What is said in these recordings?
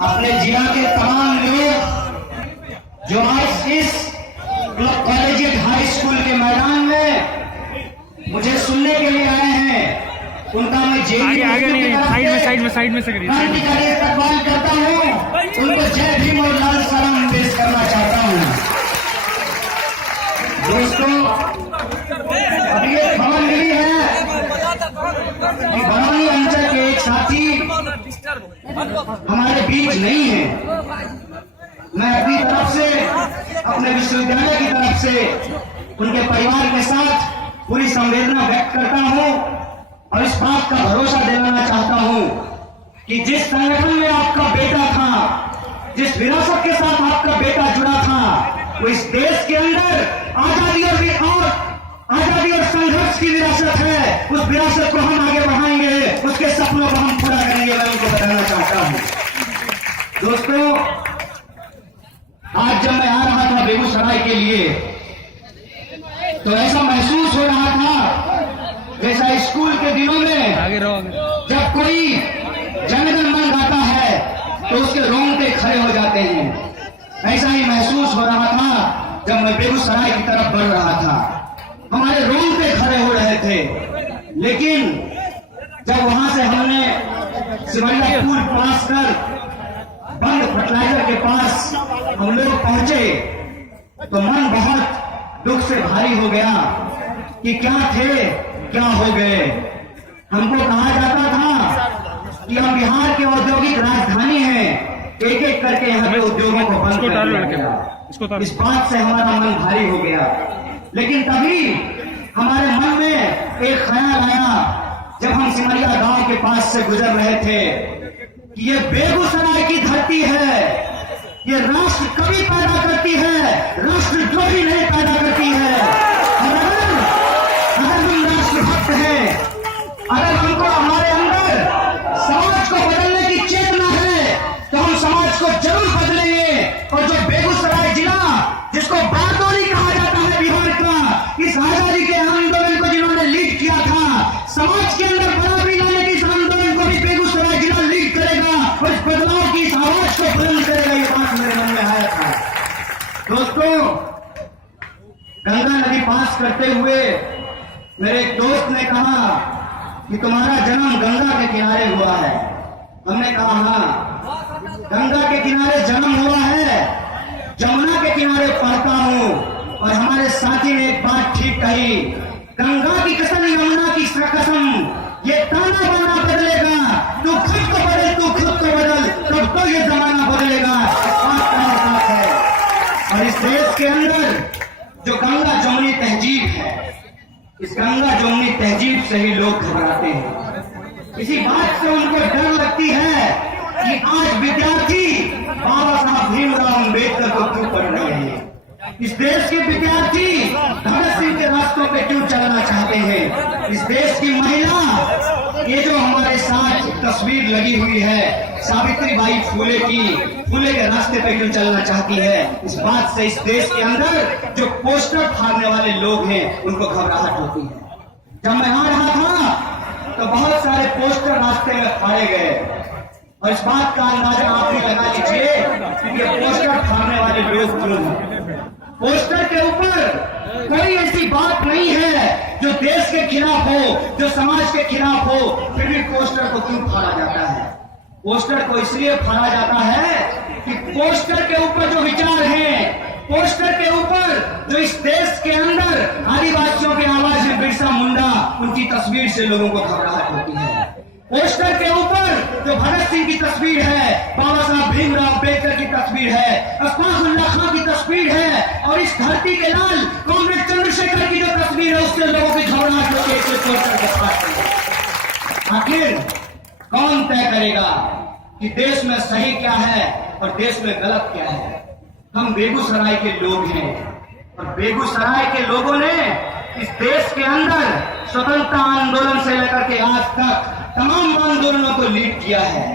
अपने जिला के तमाम लोग जो आज इस कॉलेजिएट हाई स्कूल के मैदान में मुझे सुनने के लिए आए हैं, उनका मैं साइड में से करिए इस्तकबाल करता हूँ। उनको जय भीम और लाल सलाम पेश करना चाहता हूँ। दोस्तों, अभी एक खबर मिली है कि बरौनी अंचल के एक साथी हमारे बीच नहीं है। मैं अपनी तरफ से, अपने विश्वविद्यालय की तरफ से उनके परिवार के साथ पूरी संवेदना व्यक्त करता हूं और इस बात का भरोसा दिलाना चाहता हूं कि जिस संगठन में आपका बेटा था, जिस विरासत के साथ आपका बेटा जुड़ा था, वो इस देश के अंदर आजादी और संघर्ष की विरासत है। उस विरासत को हम आगे बढ़ाएंगे, उसके सपनों को हम पूरा करेंगे। मैं उनको बताना चाहता हूं। दोस्तों, आज जब मैं आ रहा था बेगूसराय के लिए, तो ऐसा महसूस हो रहा था जैसा स्कूल के दिनों में जब कोई जनगण मन गाता है तो उसके रोंगटे खड़े हो जाते हैं। ऐसा ही महसूस हो रहा था जब मैं बेगूसराय की तरफ बढ़ रहा था। हमारे रोंगटे खड़े हो रहे थे। लेकिन जब वहां से हमने सिमरिया पुल पास कर बंद फर्टिलाइजर के पास हम लोग पहुंचे तो मन बहुत दुख से भारी हो गया कि क्या थे, क्या हो गए। हमको कहा जाता था कि हम बिहार के औद्योगिक राजधानी हैं, एक एक करके यहाँ पे उद्योगों को बंद कर दिया गया। इस बात से हमारा मन भारी हो गया। लेकिन तभी हमारे मन में एक ख्याल आया जब हम सिमरिया गांव के पास से गुजर रहे थे कि ये बेगूसराय की धरती है, ये राष्ट्र कवि पैदा करती है, राष्ट्रद्रोही नहीं पैदा करती है। अगर हम राष्ट्रभक्त हैं, अगर हमको हमारे अंदर समाज को बदलने की चेतना है, तो हम समाज को जरूर बदलेंगे। और जो बेगूसराय जिला, जिसको बारदौली कहा जाता है बिहार का, इस आजादी के आंदोलन को जिन्होंने लीड किया था, समाज के अंदर बराबरी लाने की इस आंदोलन को भी बेगूसराय जिला लीड करेगा और इस बदलाव की इस आवाज को बुलंद करेगा। ये बात मेरे मन में आया था। दोस्तों, गंगा नदी पास करते हुए मेरे एक दोस्त ने कहा कि तुम्हारा जन्म गंगा के किनारे हुआ है। हमने कहा हाँ, गंगा के किनारे जन्म हुआ है, जमुना के किनारे पढ़ता हूं। और हमारे साथी ने एक बात ठीक कही, गंगा की कसम, यमुना की कसम, ये ताना बाना बदलेगा, तू खुद को बदल, तू खुद को बदल, तब तो ये जमाना बदलेगा। बात का साथ है। और इस देश के अंदर जो गंगा जमुनी तहजीब है, इस गंगा जमुनी तहजीब से ही लोग घबराते हैं। इसी बात से उनको डर लगती है कि आज विद्यार्थी बाबा साहब भीमराव अम्बेडकर को क्यों पढ़ रहे हैं, इस देश के विद्यार्थी भगत सिंह के रास्तों पे क्यों चलना चाहते हैं, इस देश की महिला, ये जो हमारे साथ तस्वीर लगी हुई है सावित्रीबाई फूले की, फूले के रास्ते पे क्यों चलना चाहती है। इस बात से इस देश के अंदर जो पोस्टर फाड़ने वाले लोग हैं उनको घबराहट होती है। जब मैं आ रहा था तो बहुत सारे पोस्टर रास्ते में फाड़े गए और इस बात का अंदाजा आप भी लगा लीजिए कि ये पोस्टर फाड़ने वाले लोग क्यों हैं। पोस्टर के ऊपर कोई ऐसी बात नहीं है जो देश के खिलाफ हो, जो समाज के खिलाफ हो, फिर भी पोस्टर को क्यों फाड़ा जाता है। पोस्टर को इसलिए फाड़ा जाता है कि पोस्टर के ऊपर जो विचार हैं, पोस्टर के ऊपर जो इस देश के अंदर आदिवासियों की आवाज है, बिरसा मुंडा, उनकी तस्वीर से लोगों को घबराहट होती है। पोस्टर के ऊपर जो भगत सिंह की तस्वीर है, बाबा साहब भीमराव अम्बेडकर की तस्वीर है, अशफाकुल्लाह खां की तस्वीर है, और इस धरती के लाल कॉमरेड चंद्रशेखर की जो तस्वीर है, उससे लोगों की घबराहट होती है। पोस्टर के साथ आखिर कौन तय करेगा कि देश में सही क्या है और देश में गलत क्या है। हम बेगूसराय के लोग हैं और बेगूसराय के लोगों ने इस देश के अंदर स्वतंत्रता आंदोलन से लेकर के आज तक तमाम आंदोलनों को लीड किया है।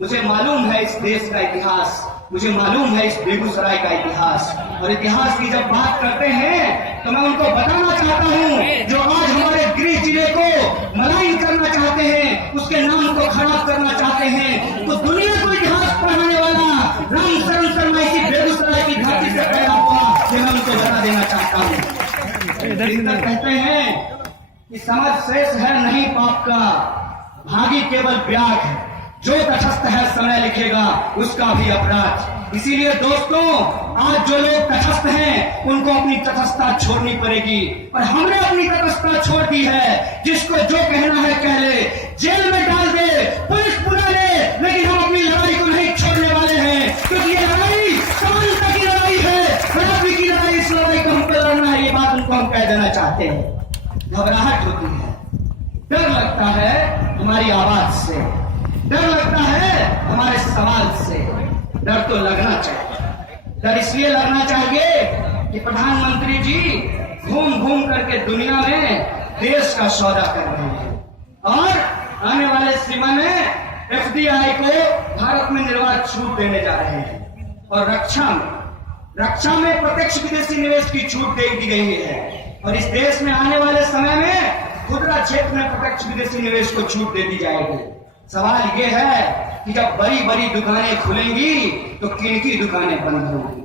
मुझे मालूम है इस देश का इतिहास, मुझे मालूम है इस बेगूसराय का इतिहास। और इतिहास की जब बात करते हैं तो मैं उनको बताना चाहता हूं, जो आज हमारे गृह जिले को मलाइन करना चाहते हैं, उसके नाम को खराब करना चाहते हैं, तो दुनिया को इतिहास पढ़ाने वाला भीतर कहते हैं कि समझ शेष है नहीं पाप का, भागी केवल ब्याग है, जो तटस्थ है समय लिखेगा उसका भी अपराध। इसीलिए दोस्तों, आज जो लोग तटस्थ हैं उनको अपनी तटस्थता छोड़नी पड़ेगी, और हमने अपनी तटस्थता छोड़ दी है। जिसको जो कहना है कह ले, जेल में डाल दे, पुलिस बुला ले, लेकिन हम अपनी लड़ाई को नहीं छोड़ने वाले हैं, क्योंकि ये लड़ाई समानता की लड़ाई है, बराबरी की लड़ाई। इस लड़ाई को हम पे लड़ना है, ये बात उनको हम कह देना चाहते हैं। घबराहट होती है, डर लगता है हमारी आवाज से, डर लगता है हमारे सवाल से। डर तो लगना चाहिए। डर इसलिए लगना चाहिए कि प्रधानमंत्री जी घूम घूम करके दुनिया में देश का सौदा कर रहे हैं, और आने वाले समय में एफडीआई को भारत में निर्बाध छूट देने जा रहे हैं। और रक्षा में प्रत्यक्ष विदेशी निवेश की छूट दे दी गई है, और इस देश में आने वाले समय में खुदरा क्षेत्र में प्रत्यक्ष विदेशी निवेश को छूट दे दी जाएगी। सवाल ये है कि जब बड़ी बड़ी दुकानें खुलेंगी तो किनकी दुकानें बंद होंगी।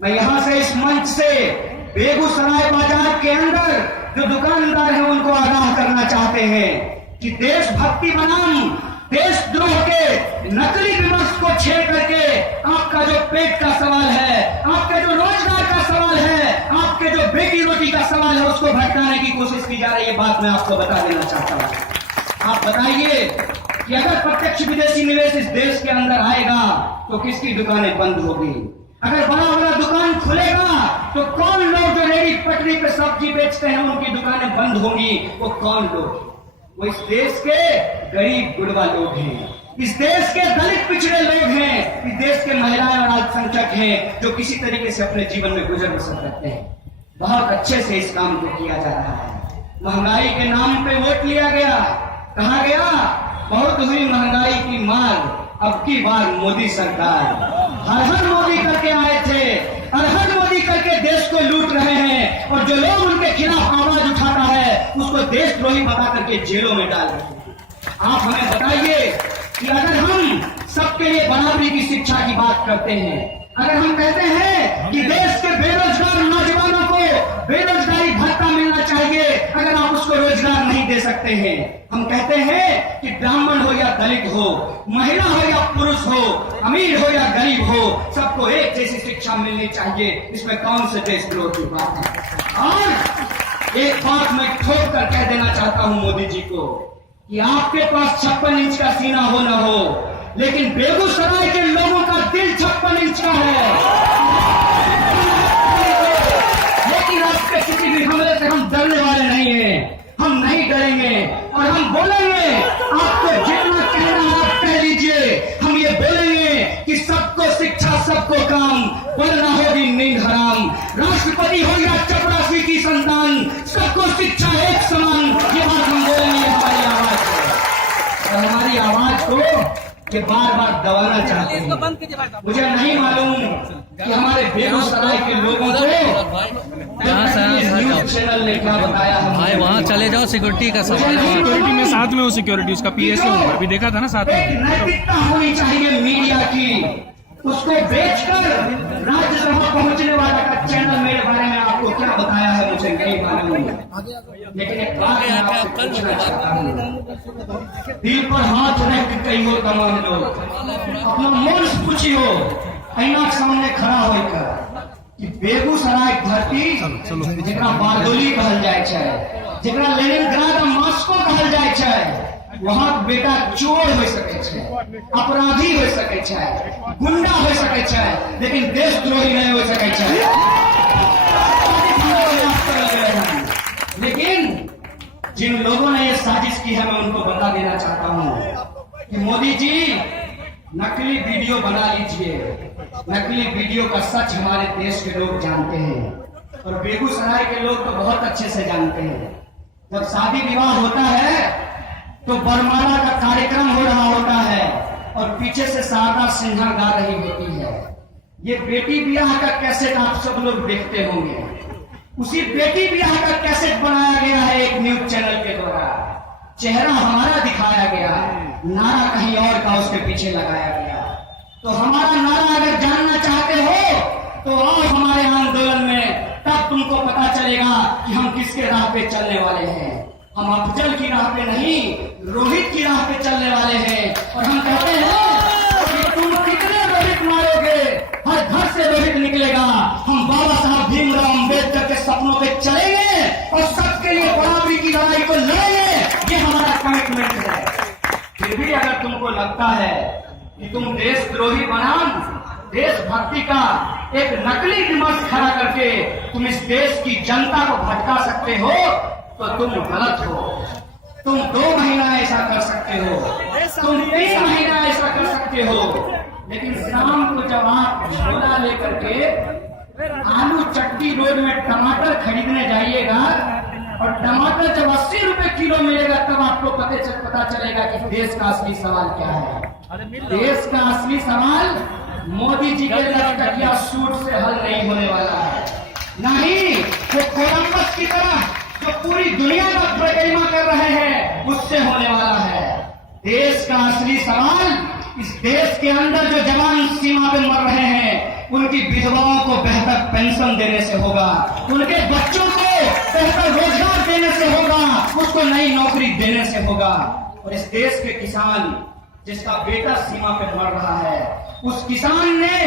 मैं यहां से, इस मंच से बेगूसराय बाजार के अंदर जो दुकानदार हैं उनको आगाह करना चाहते हैं कि देशभक्ति बनाम देशद्रोह के नकली विमर्श को छेड़ करके आपका जो पेट का सवाल है, आपके जो रोजगार का सवाल है, आपके जो बेटी रोटी का सवाल है, उसको भटकाने की कोशिश की जा रही है। बात मैं आपको बता देना चाहता हूं। आप बताइए कि अगर प्रत्यक्ष विदेशी निवेश इस देश के अंदर आएगा तो किसकी दुकानें बंद होगी? अगर बड़ा बड़ा दुकान खुलेगा तो कौन लोग जो रेडी पटरी पे सब्जी बेचते हैं उनकी दुकानें बंद होंगी? वो कौन लोग? वो इस देश के गरीब गुड़वा लोग हैं, इस देश के दलित पिछड़े लोग हैं, इस देश के महिलाएं और अल्पसंख्यक हैं जो किसी तरीके से अपने जीवन में गुजर बसर करते हैं। बहुत अच्छे से इस काम को किया जा रहा है। महंगाई के नाम पे वोट लिया गया, कहा गया बहुत हुई महंगाई की मार, अब की बार मोदी सरकार। हर हर मोदी करके आए थे, हर हर मोदी करके देश को लूट रहे हैं, और जो लोग उनके खिलाफ आवाज उठाता है उसको देशद्रोही बता करके जेलों में डाल रहे हैं। आप हमें बताइए कि अगर हम सबके लिए बराबरी की शिक्षा की बात करते हैं, अगर हम कहते हैं कि देश के बेरोजगार नौजवानों को बेरोजगारी भत्ता मिलना चाहिए, अगर आप उसको रोजगार नहीं दे सकते हैं, हम कहते हैं कि ब्राह्मण हो या दलित हो, महिला हो या पुरुष हो, अमीर हो या गरीब हो, सबको एक जैसी शिक्षा मिलनी चाहिए, इसमें कौन से देशद्रोह की बात है? और एक बात मैं ठोक कर कह देना चाहता हूं मोदी जी को कि आपके पास 56 इंच का सीना हो न हो, लेकिन बेगूसराय के लोगों का दिल 56 इंच का है। लेकिन आपके किसी भी हमले से हम डरने वाले नहीं हैं, हम नहीं डरेंगे, और हम बोलेंगे आपको जितना कहना है आप कह लीजिए। हम ये बोलेंगे कि सबको शिक्षा सबको काम, वरना होगी नींद हराम। राष्ट्रपति हो या चपरासी की संतान, सबको शिक्षा एक समान, ये बात हम बोलेंगे। हमारी आवाज है, और हमारी आवाज को कि बार बार दबाना चाहते हैं। मुझे नहीं मालूम कि हमारे बेगूसराय के लोगों को न्यूज चैनल ने क्या बताया है। भाई वहाँ चले जाओ, सिक्योरिटी का सवाल है। सिक्योरिटी में साथ में हो, सिक्योरिटी उसका पीएसओ अभी देखा था ना साथ में। नैतिकता होनी चाहिए मीडिया की, उसको बेचकर राज्यसभा पहुंचने वाला का चैनल मेरे बारे में आपको क्या बताया है मुझे नहीं मालूम। लेकिन एक बात मैं आपसे पूछना चाहता हूँ, दिल पर हाथ रख कही हो तमाम लोग, अपना मन पूछियो ऐना सामने खड़ा होकर कि बेगूसराय धरती जरा बारदोली कहल जाए छै, जरा लेनिनग्राड मॉस्को कहल जाए छै, वहां बेटा चोर हो सके छै, अपराधी हो सके छै, गुंडा हो सके छै, लेकिन देशद्रोही नहीं हो सके छै। लेकिन जिन लोगों ने ये साजिश की है मैं उनको बता देना चाहता हूं कि मोदी जी नकली वीडियो बना लीजिए, नकली वीडियो का सच हमारे देश के लोग जानते हैं, और बेगूसराय के लोग तो बहुत अच्छे से जानते हैं। जब शादी विवाह होता है तो बरमाला का कार्यक्रम हो रहा होता है और पीछे से शारदा सिन्हा गा रही होती है। ये बेटी ब्याह का कैसेट आप सब लोग देखते होंगे, उसी बेटी ब्याह का कैसेट बनाया गया है एक न्यूज चैनल के द्वारा। चेहरा हमारा दिखाया गया, नारा कहीं और का उसके पीछे लगाया गया। तो हमारा नारा अगर जानना चाहते हो तो आओ हमारे आंदोलन में, तब तब तुमको पता चलेगा कि हम किसके राह पे चलने वाले हैं। हम अफजल की राह पे नहीं, रोहित की राह पे चलने वाले हैं। और हम कहते हैं कि तुम कितने रोहित मारोगे, हर घर से रोहित निकलेगा। हम बाबा साहब भीमराव अम्बेडकर के सपनों पे चलेंगे और सबके लिए बराबरी की लड़ाई को लड़ेंगे। ये हमारा कमिटमेंट है। फिर भी अगर तुमको लगता है कि तुम देशद्रोही बनाम देशभक्ति का एक नकली विमर्श खड़ा करके तुम इस देश की जनता को भटका सकते हो, तो तुम गलत हो। तुम 2 महीना ऐसा कर सकते हो, तुम 3 महीना ऐसा कर सकते हो, लेकिन शाम को जब आप झोला लेकर के आलू चट्टी रोड में टमाटर खरीदने जाइएगा और टमाटर जब 80 रुपए किलो मिलेगा, तब आपको पता चलेगा कि देश का असली सवाल क्या है। देश का असली सवाल मोदी जी के लटकटिया सूट से हल नहीं होने वाला है, नहीं वो कोलंबस की तरह जो पूरी दुनिया का परिक्रमा कर रहे हैं उससे होने वाला है। देश का असली सवाल इस देश के अंदर जो जवान सीमा पे मर रहे हैं उनकी विधवाओं को बेहतर पेंशन देने से होगा, उनके बच्चों को बेहतर रोजगार देने से होगा, उसको नई नौकरी देने से होगा। और इस देश के किसान जिसका बेटा सीमा पे मर रहा है, उस किसान ने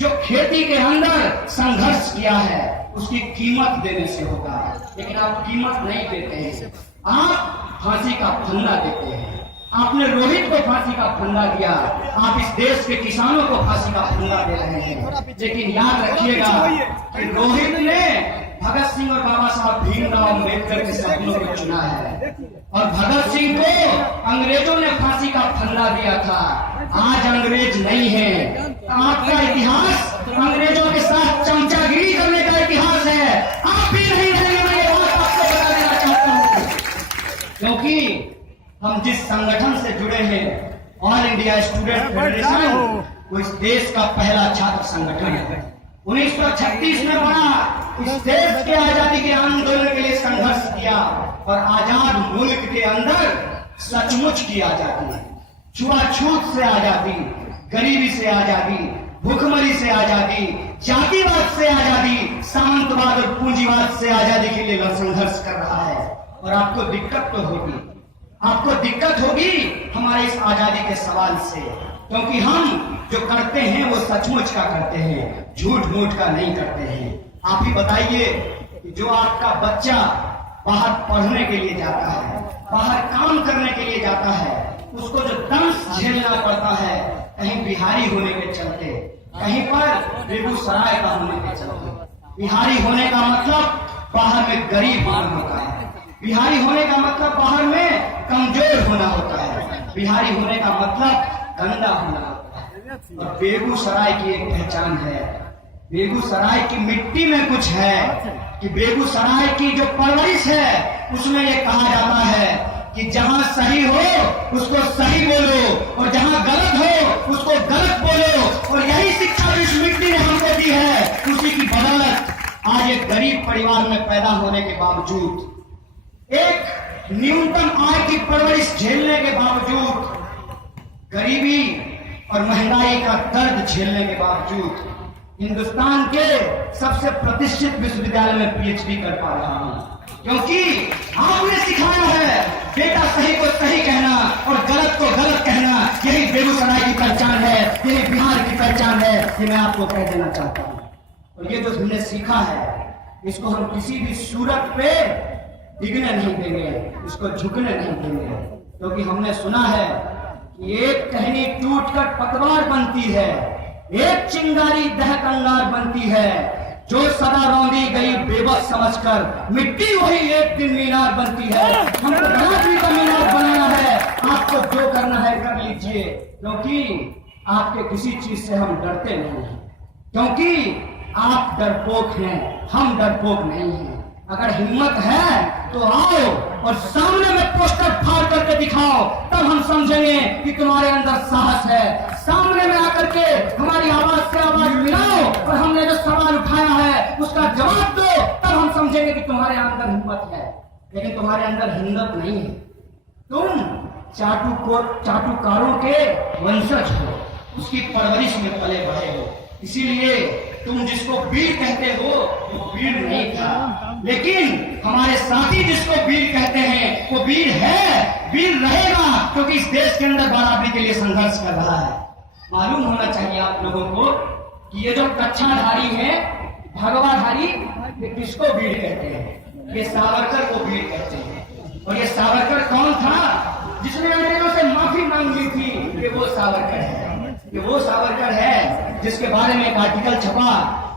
जो खेती के अंदर संघर्ष किया है उसकी कीमत देने से होगा। लेकिन आप कीमत नहीं देते हैं, आप फांसी का फंदा देते हैं। आपने रोहित को फांसी का फंदा दिया, आप इस देश के किसानों को फांसी का फंदा दे रहे हैं। लेकिन याद रखिएगा कि रोहित ने भगत सिंह और बाबा साहब भीमराव अम्बेडकर के सपनों को चुना है और भगत सिंह को अंग्रेजों ने फांसी का फंदा दिया था। आज अंग्रेज नहीं है, आपका इतिहास अंग्रेजों के साथ चमचागिरी करने का इतिहास है। आप भी नहीं रहेंगे, मैं ये बात आपको बता देना चाहता हूँ। क्योंकि हम जिस संगठन से जुड़े हैं, ऑल इंडिया स्टूडेंट फेडरेशन, वो इस देश का पहला छात्र संगठन है। 1936 में बना, इस देश के आजादी के आंदोलन के लिए संघर्ष किया और आजाद मुल्क के अंदर सचमुच की आजादी, छुआछूत से आजादी, गरीबी से आजादी, भूखमरी से आजादी, जातिवाद से आजादी, सामंतवाद और पूंजीवाद से आजादी के लिए संघर्ष कर रहा है। और आपको दिक्कत तो होगी, आपको दिक्कत होगी हमारे इस आजादी के सवाल से, क्योंकि हम जो करते हैं वो सचमुच का करते हैं, झूठ मूठ का नहीं करते हैं। आप ही बताइए कि जो आपका बच्चा बाहर पढ़ने के लिए जाता है, बाहर काम करने के लिए जाता है, उसको जो दंश झेलना पड़ता है कहीं बिहारी होने के चलते, कहीं पर बेगूसराय का होने के चलते। बिहारी होने का मतलब बाहर में गरीब होना होता है, बिहारी होने का मतलब बाहर में कमजोर होना होता है, बिहारी होने का मतलब गंदा होना होता है। और बेगूसराय की एक पहचान है, बेगूसराय की मिट्टी में कुछ है कि बेगूसराय की जो परवरिश है उसमें ये कहा जाता है कि जहां सही हो उसको सही बोलो और जहां गलत हो उसको गलत बोलो। और यही शिक्षा इस मिट्टी ने हमको दी है। उसी की बदौलत आज एक गरीब परिवार में पैदा होने के बावजूद, एक न्यूनतम आय की परवरिश झेलने के बावजूद, गरीबी और महंगाई का दर्द झेलने के बावजूद हिंदुस्तान के सबसे प्रतिष्ठित विश्वविद्यालय में पीएचडी कर पा रहा हूं। क्योंकि आपने सिखाया है बेटा सही को सही कहना और गलत को गलत कहना, यही बेगूसराय की पहचान है, यही बिहार की पहचान है। ये मैं आपको कह देना चाहता हूँ। और ये जो हमने सीखा है इसको हम किसी भी सूरत पे डिगने नहीं देंगे, इसको झुकने नहीं देंगे। क्योंकि हमने सुना है कि एक टहनी टूटकर पतवार बनती है, एक चिंगारी दहक अंगार बनती है, जो सदा रौंदी गई बेबस समझकर मिट्टी वही एक दिन मीनार बनती है। हमको बराबरी का मीनार बनाना है, आपको जो करना है कर लीजिए। क्योंकि आपके किसी चीज से हम डरते नहीं हैं, क्योंकि आप डरपोक हैं, हम डरपोक नहीं हैं। अगर हिम्मत है तो आओ और सामने में पोस्टर फाड़ करके दिखाओ, तब हम समझेंगे कि तुम्हारे अंदर साहस है। सामने में आकर के हमारी आवाज से आवाज मिलाओ और हमने जो सवाल उठाया है उसका जवाब दो, तब हम समझेंगे कि तुम्हारे अंदर हिम्मत है। लेकिन तुम्हारे अंदर हिम्मत नहीं है, तुम चाटुकारों के वंशज हो, उसकी परवरिश में पले बढ़े हो। इसीलिए तुम जिसको वीर कहते हो वो वीर नहीं था, लेकिन हमारे साथी जिसको वीर कहते हैं वो वीर है, वीर रहेगा, क्योंकि इस देश के अंदर बराबरी के लिए संघर्ष कर रहा है। मालूम होना चाहिए आप लोगों को कि ये जो कच्छाधारी है, भगवाधारी, ये किसको वीर कहते हैं? ये सावरकर को वीर कहते हैं। और ये सावरकर कौन था जिसने अंग्रेजों से माफी मांग ली थी? ये वो सावरकर है, ये वो सावरकर है जिसके बारे में एक आर्टिकल छपा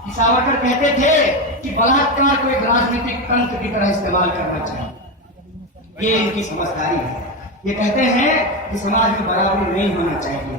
कि सावरकर कहते थे कि बलात्कार को एक राजनीतिक तंत्र की तरह इस्तेमाल करना चाहिए। ये इनकी समझदारी है। ये कहते हैं कि समाज में बराबरी नहीं होना चाहिए,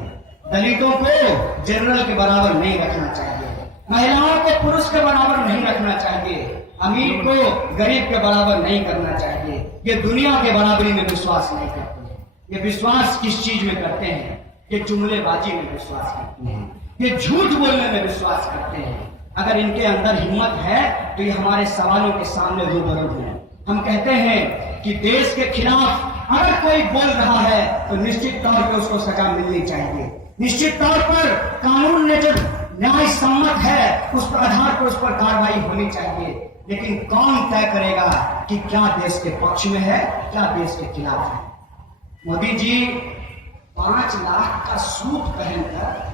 दलितों को जनरल के बराबर नहीं रखना चाहिए, महिलाओं को पुरुष के बराबर नहीं रखना चाहिए, अमीर को गरीब के बराबर नहीं करना चाहिए। ये दुनिया के बराबरी में विश्वास नहीं करते। ये विश्वास किस चीज में करते हैं? ये जुमलेबाजी में विश्वास करते हैं, ये झूठ बोलने में विश्वास करते हैं। अगर इनके अंदर हिम्मत है तो ये हमारे सवालों के सामने रूबरू हैं। हम कहते हैं कि देश के खिलाफ अगर कोई बोल रहा है तो निश्चित तौर पर उसको सजा मिलनी चाहिए। निश्चित तौर पर कानून ने जो न्याय सम्मत है उस आधार पर उस पर कार्रवाई होनी चाहिए। लेकिन कौन तय करेगा कि क्या देश के पक्ष में है, क्या देश के खिलाफ है? मोदी जी 5 लाख का सूट पहनकर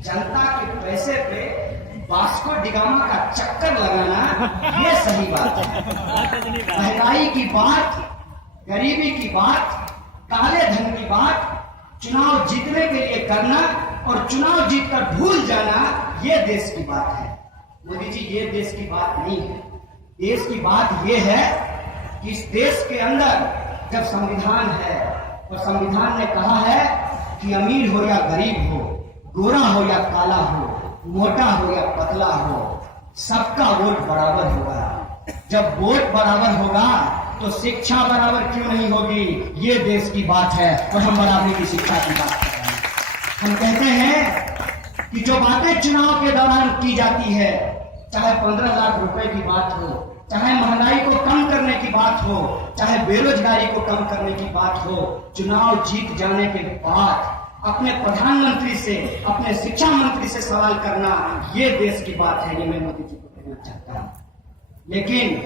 जनता के पैसे पे वास्को डिगामा का चक्कर लगाना, ये सही बात है? महंगाई की बात, गरीबी की बात, काले धन की बात चुनाव जीतने के लिए करना और चुनाव जीतकर भूल जाना, ये देश की बात है। मोदी जी, ये देश की बात नहीं है। देश की बात ये है कि इस देश के अंदर जब संविधान है और संविधान ने कहा है कि अमीर हो या गरीब हो, गोरा हो या काला हो, मोटा हो या पतला हो, सबका वोट बराबर होगा। जब वोट बराबर होगा तो शिक्षा बराबर क्यों नहीं होगी? ये देश की बात है और हम बराबरी की शिक्षा की बात कर रहे हैं। हम कहते हैं कि जो बातें चुनाव के दौरान की जाती है, चाहे 15 लाख रुपए की बात हो, चाहे महंगाई को कम करने की बात हो, चाहे बेरोजगारी को कम करने की बात हो, चुनाव जीत जाने के बाद अपने प्रधानमंत्री से, अपने शिक्षा मंत्री से सवाल करना, ये देश की बात है। ये मैं मोदी जी को कहना चाहता हूं। लेकिन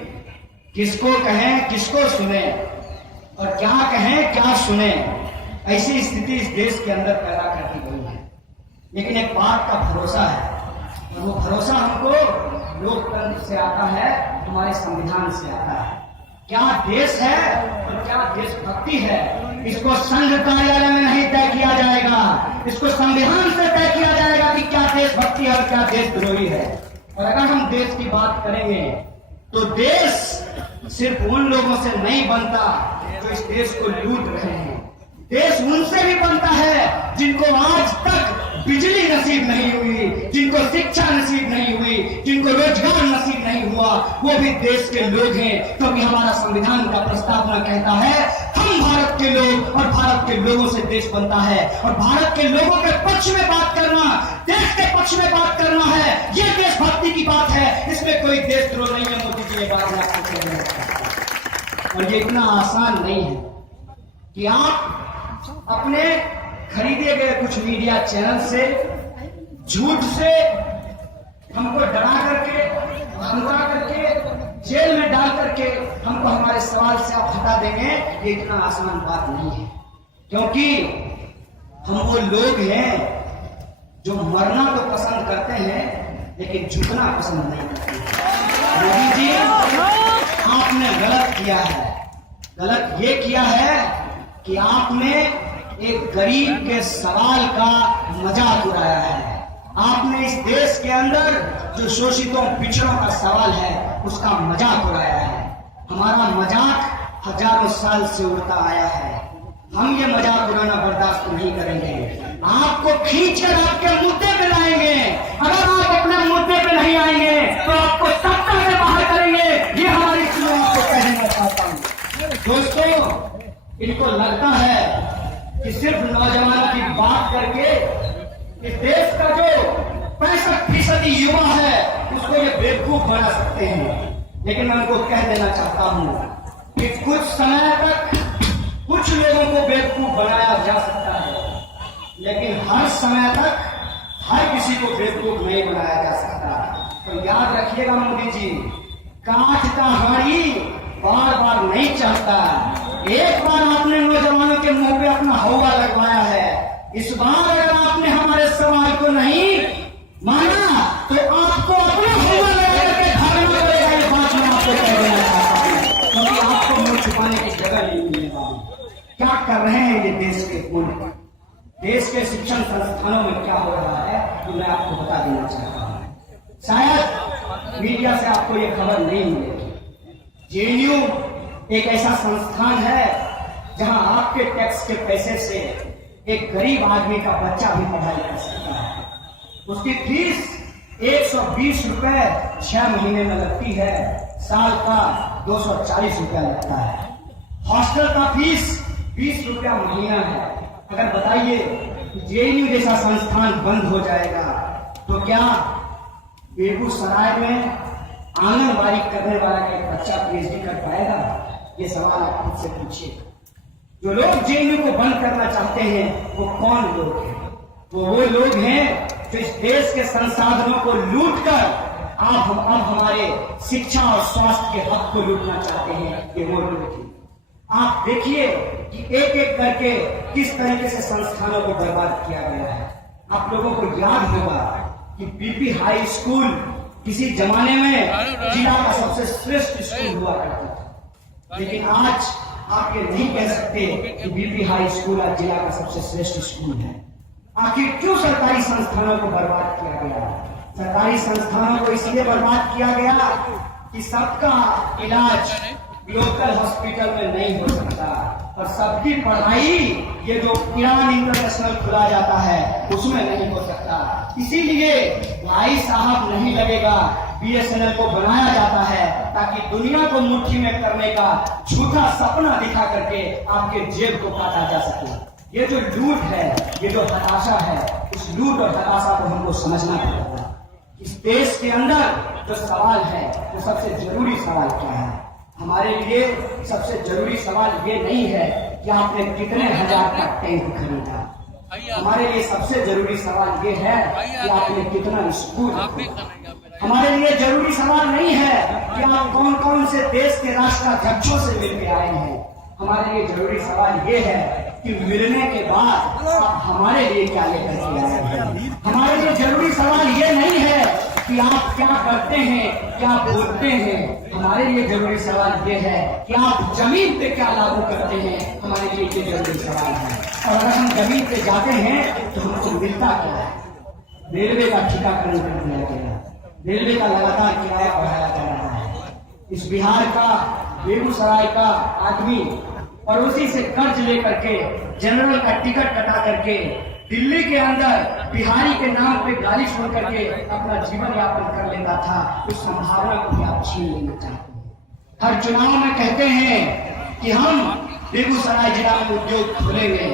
किसको कहें, किसको सुने और क्या कहें, क्या सुने, ऐसी स्थिति इस देश के अंदर पैदा कर दी गई है। लेकिन एक बात का भरोसा है और वो भरोसा हमको लोकतंत्र से आता है, हमारे संविधान से आता है। क्या देश है और क्या देशभक्ति है, इसको संघ कार्यालय में नहीं तय किया जाएगा, इसको संविधान से तय किया जाएगा कि क्या देशभक्ति है और क्या देशद्रोही है। और अगर हम देश की बात करेंगे तो देश सिर्फ उन लोगों से नहीं बनता जो इस देश को लूट रहे हैं। देश उनसे भी बनता है जिनको आज तक बिजली नसीब नहीं हुई, जिनको शिक्षा नसीब नहीं हुई, जिनको रोजगार नसीब नहीं हुआ, वो भी देश के लोग हैं। क्योंकि हमारा संविधान का प्रस्तावना कहता है हम भारत के लोग, और भारत के लोगों से देश बनता है। और भारत के लोगों के पक्ष में बात करना, देश के पक्ष में बात करना है, ये देशभक्ति की बात है। इसमें कोई देशद्रोह नहीं है। मोदी जी ये बात मैं आपको कह रहा हूं। और ये इतना आसान नहीं है कि आप अपने खरीदे गए कुछ मीडिया चैनल से, झूठ से हमको डरा करके, धमका करके, जेल में डाल करके हमको हमारे सवाल से आप हटा देंगे। ये इतना आसान बात नहीं है, क्योंकि हम वो लोग हैं जो मरना तो पसंद करते हैं लेकिन झुकना पसंद नहीं करते। मोदी जी, आपने गलत किया है। गलत ये किया है कि आपने एक गरीब के सवाल का मजाक उड़ाया है। आपने इस देश के अंदर जो शोषितों पिछड़ों का सवाल है उसका मजाक उड़ाया है। हमारा मजाक हजारों साल से उड़ता आया है। हम ये मजाक उड़ाना बर्दाश्त नहीं करेंगे। आपको खींचकर आपके मुद्दे पे लाएंगे। अगर आप अपने मुद्दे पे नहीं आएंगे तो आपको सत्ता से बाहर करेंगे। ये हमारी चुनाव आपको कहना चाहता हूँ। दोस्तों, इनको लगता है कि सिर्फ नौजवानों की बात करके इस देश का जो 65% युवा है उसको ये बेवकूफ बना सकते हैं। लेकिन मैं उनको कह देना चाहता हूं कि कुछ समय तक कुछ लोगों को बेवकूफ बनाया जा सकता है, लेकिन हर समय तक हर किसी को बेवकूफ नहीं बनाया जा सकता। तो याद रखिएगा मोदी जी, कांच का हाड़ी बार बार नहीं चलता। एक बार आपने नौजवानों के मुंह पे अपना हवा लगवाया है, इस बार अगर आपने हमारे सवाल को नहीं माना तो आपको अपना हवा लगा करके भागना पड़ेगा। ये बात मैं आपको कह देना चाहता हूँ, क्योंकि आपको मुंह छुपाने की जगह नहीं मिलने वाली। क्या कर रहे हैं ये देश के पूर्ण, देश के शिक्षण संस्थानों में क्या हो रहा है, तो मैं आपको बता देना चाहता हूँ। शायद मीडिया से आपको ये खबर नहीं मिलेगी। जेएनयू एक ऐसा संस्थान है जहां आपके टैक्स के पैसे से एक गरीब आदमी का बच्चा भी पढ़ाई कर सकता है। उसकी फीस 120 रुपए 6 महीने में लगती है, साल का 240 रुपया लगता है। हॉस्टल का फीस 20 रुपया महीना है। अगर बताइए जेएनयू जैसा संस्थान बंद हो जाएगा तो क्या बेगूसराय में आंगनबाड़ी करने वाला एक बच्चा पीएचडी कर पाएगा? ये सवाल आप खुद से पूछिए। जो लोग जेएनयू को बंद करना चाहते हैं वो कौन लोग हैं? वो लोग हैं जो इस देश के संसाधनों को लूटकर अब हमारे शिक्षा और स्वास्थ्य के हक को लूटना चाहते हैं। ये वो लोग हैं। आप देखिए कि एक एक करके किस तरीके से संस्थानों को बर्बाद किया गया है। आप लोगों को याद होगा कि बीपी हाई स्कूल किसी जमाने में जिला का सबसे श्रेष्ठ स्कूल हुआ करता था, लेकिन आज आप ये नहीं कह सकते कि बीपी हाई स्कूल आज जिला का सबसे श्रेष्ठ स्कूल है। आखिर क्यों सरकारी संस्थानों को बर्बाद किया गया? सरकारी संस्थानों को इसलिए बर्बाद किया गया कि सबका इलाज लोकल हॉस्पिटल में नहीं हो सकता और सबकी पढ़ाई ये जो ईरान इंटरनेशनल खुला जाता है उसमें नहीं हो सकता। इसीलिए भाई साहब नहीं लगेगा बीएसएनएल को बनाया जाता है ताकि दुनिया को मुट्ठी में करने का झूठा सपना दिखा करके आपके जेब को काटा जा सके। ये जो लूट है, ये जो हताशा है, इस लूट और हताशा को हमको समझना पड़ेगा। इस देश के अंदर जो सवाल है वो सबसे जरूरी सवाल क्या है? हमारे लिए सबसे जरूरी सवाल ये नहीं है कि आपने कितने हजार का टैंक खरीदा। हमारे लिए सबसे जरूरी सवाल ये है कि आपने कितना स्कूल। हमारे लिए जरूरी सवाल नहीं है कि आप कौन कौन से देश के राष्ट्राध्यक्षों से मिलकर आए हैं। हमारे लिए जरूरी सवाल ये है कि मिलने के बाद आप हमारे लिए क्या लेकर के आए हैं। हमारे लिए जरूरी सवाल ये नहीं है कि आप क्या करते हैं, क्या बोलते हैं। हमारे लिए जरूरी सवाल ये है कि आप जमीन पे क्या लागू करते हैं। हमारे लिए ये जरूरी सवाल है। और अगर हम जमीन पे जाते हैं तो हमको मिलता क्या है? रेलवे का ठिकाकरण कर दिया गया, रेलवे का लगातार किराया बढ़ाया जा रहा है। इस बिहार का, बेगूसराय का आदमी पड़ोसी से कर्ज लेकर के जनरल का टिकट कटा करके दिल्ली के अंदर बिहारी के नाम पे गाली छोड़ करके अपना जीवन यापन कर लेता था। उस संभावना को भी आप छीन लेना चाहते हैं। हर चुनाव में कहते हैं कि हम बेगूसराय जिला में उद्योग खोलेंगे।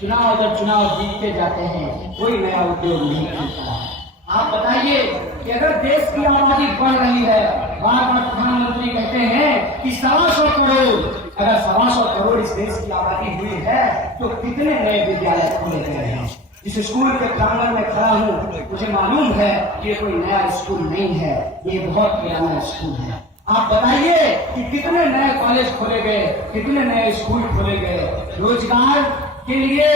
चुनाव जब चुनाव जीतते जाते हैं कोई नया उद्योग नहीं खुलता। आप बताइए कि अगर देश की आबादी बढ़ रही है, बार बार प्रधानमंत्री कहते हैं कि 125 करोड़, अगर 125 करोड़ इस देश की आबादी हुई है तो कितने नए विद्यालय खोले गए हैं? जिस स्कूल के प्रांगण में खड़ा हूँ मुझे मालूम है कि ये कोई नया स्कूल नहीं है, ये बहुत पुराना स्कूल है। आप बताइए कि कितने नए कॉलेज खोले गए, कितने नए स्कूल खोले गए। रोजगार के लिए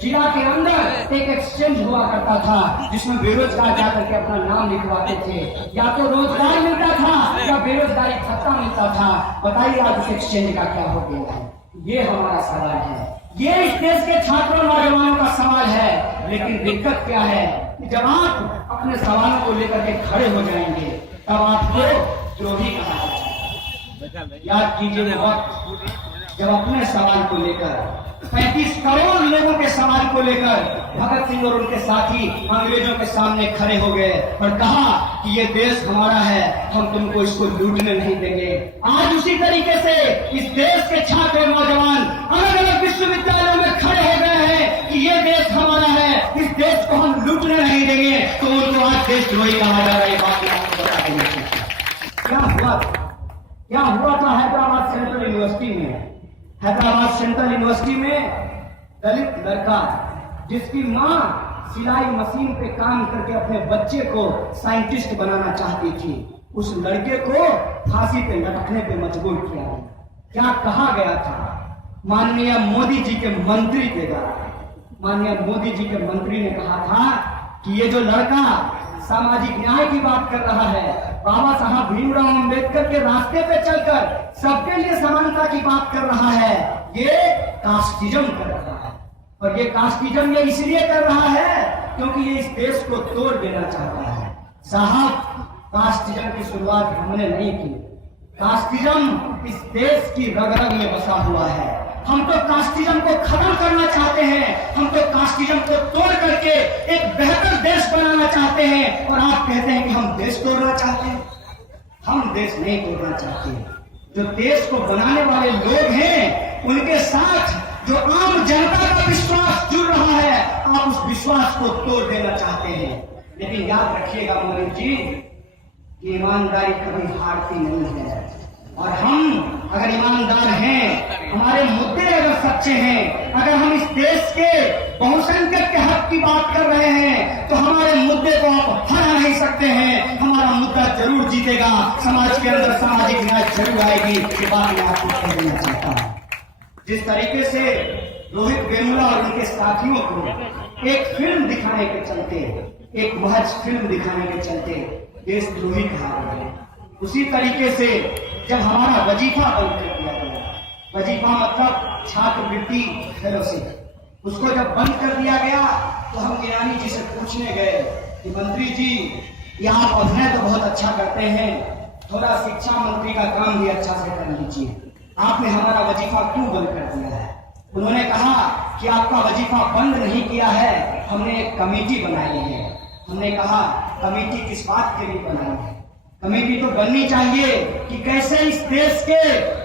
जिला के अंदर एक एक्सचेंज हुआ करता था जिसमें बेरोजगार जाकर के अपना नाम लिखवाते थे। या तो रोजगार मिलता था या बेरोजगारी भत्ता मिलता था। बताइए आज उस एक्सचेंज का क्या हो गया है? ये हमारा सवाल है, ये इस देश के छात्रों नौजवानों का सवाल है। लेकिन दिक्कत क्या है कि जब आप अपने सवालों को लेकर के खड़े हो जाएंगे तब आपको द्रोही कहा जाएगा। याद कीजिए वक्त जब अपने सवाल को लेकर 35 करोड़ लोगों के सवाल को लेकर भगत सिंह और उनके साथी अंग्रेजों के सामने खड़े हो गए और कहा कि ये देश हमारा है, हम तुमको इसको लूटने नहीं देंगे। आज उसी तरीके से इस देश के छात्र और नौजवान अलग अलग विश्वविद्यालयों में खड़े हो गए हैं कि ये देश हमारा है, इस देश को हम लूटने नहीं देंगे। तो उनको आज देशद्रोही कहा जा रहा है। बात आपको बता देंगे क्या हुआ था हैदराबाद सेंट्रल यूनिवर्सिटी में। हैदराबाद सेंट्रल यूनिवर्सिटी में दलित लड़का जिसकी मां सिलाई मशीन पे काम करके अपने बच्चे को साइंटिस्ट बनाना चाहती थी, उस लड़के को फांसी पे लटकने पे मजबूर किया गया। क्या कहा गया था माननीय मोदी जी के मंत्री के द्वारा? माननीय मोदी जी के मंत्री ने कहा था कि ये जो लड़का सामाजिक न्याय की बात कर रहा है, बाबा साहब भीमराव अंबेडकर के रास्ते पे चलकर सबके लिए समानता की बात कर रहा है, ये कास्टिज्म कर रहा है। और ये कास्टिज्म ये इसलिए कर रहा है क्योंकि ये इस देश को तोड़ देना चाहता है। साहब, कास्टिज्म की शुरुआत हमने नहीं की, कास्टिज्म इस देश की रग रग में बसा हुआ है। हम तो कास्टिज्म को खत्म करना चाहते हैं, हम तो कास्टिज्म को तोड़ करके एक बेहतर देश बनाना चाहते हैं। और आप कहते हैं कि हम देश तोड़ना चाहते हैं। हम देश नहीं तोड़ना चाहते। जो देश को बनाने वाले लोग हैं उनके साथ जो आम जनता का विश्वास जुड़ रहा है, आप उस विश्वास को तोड़ देना चाहते हैं। लेकिन याद रखिएगा मोदी जी कि ईमानदारी कभी हारती नहीं है। और हम अगर ईमानदार हैं, हमारे मुद्दे अगर सच्चे हैं, अगर हम इस देश के बहुसंख्यक के हक की बात कर रहे हैं, तो हमारे मुद्दे को आप हरा नहीं सकते हैं। हमारा मुद्दा जरूर जीतेगा, समाज के अंदर सामाजिक न्याय जरूर आएगी। ये बात मैं आपको कह देना चाहता हूँ। जिस तरीके से रोहित वेमुला और उनके साथियों को एक फिल्म दिखाने के चलते, एक महज फिल्म दिखाने के चलते देशद्रोही कहा गया, उसी तरीके से जब हमारा वजीफा बंद कर दिया गया, वजीफा मतलब छात्रवृत्ति फेलोशिप, उसको जब बंद कर दिया गया तो हम ईरानी जी से पूछने गए कि मंत्री जी, ये आप अभिनय तो बहुत अच्छा करते हैं, थोड़ा शिक्षा मंत्री का काम भी अच्छा से कर लीजिए, आपने हमारा वजीफा क्यों बंद कर दिया है? उन्होंने कहा कि आपका वजीफा बंद नहीं किया है, हमने एक कमेटी बनाई है। हमने कहा कमेटी किस बात के लिए बनाई है? कमेटी तो बननी चाहिए कि कैसे इस देश के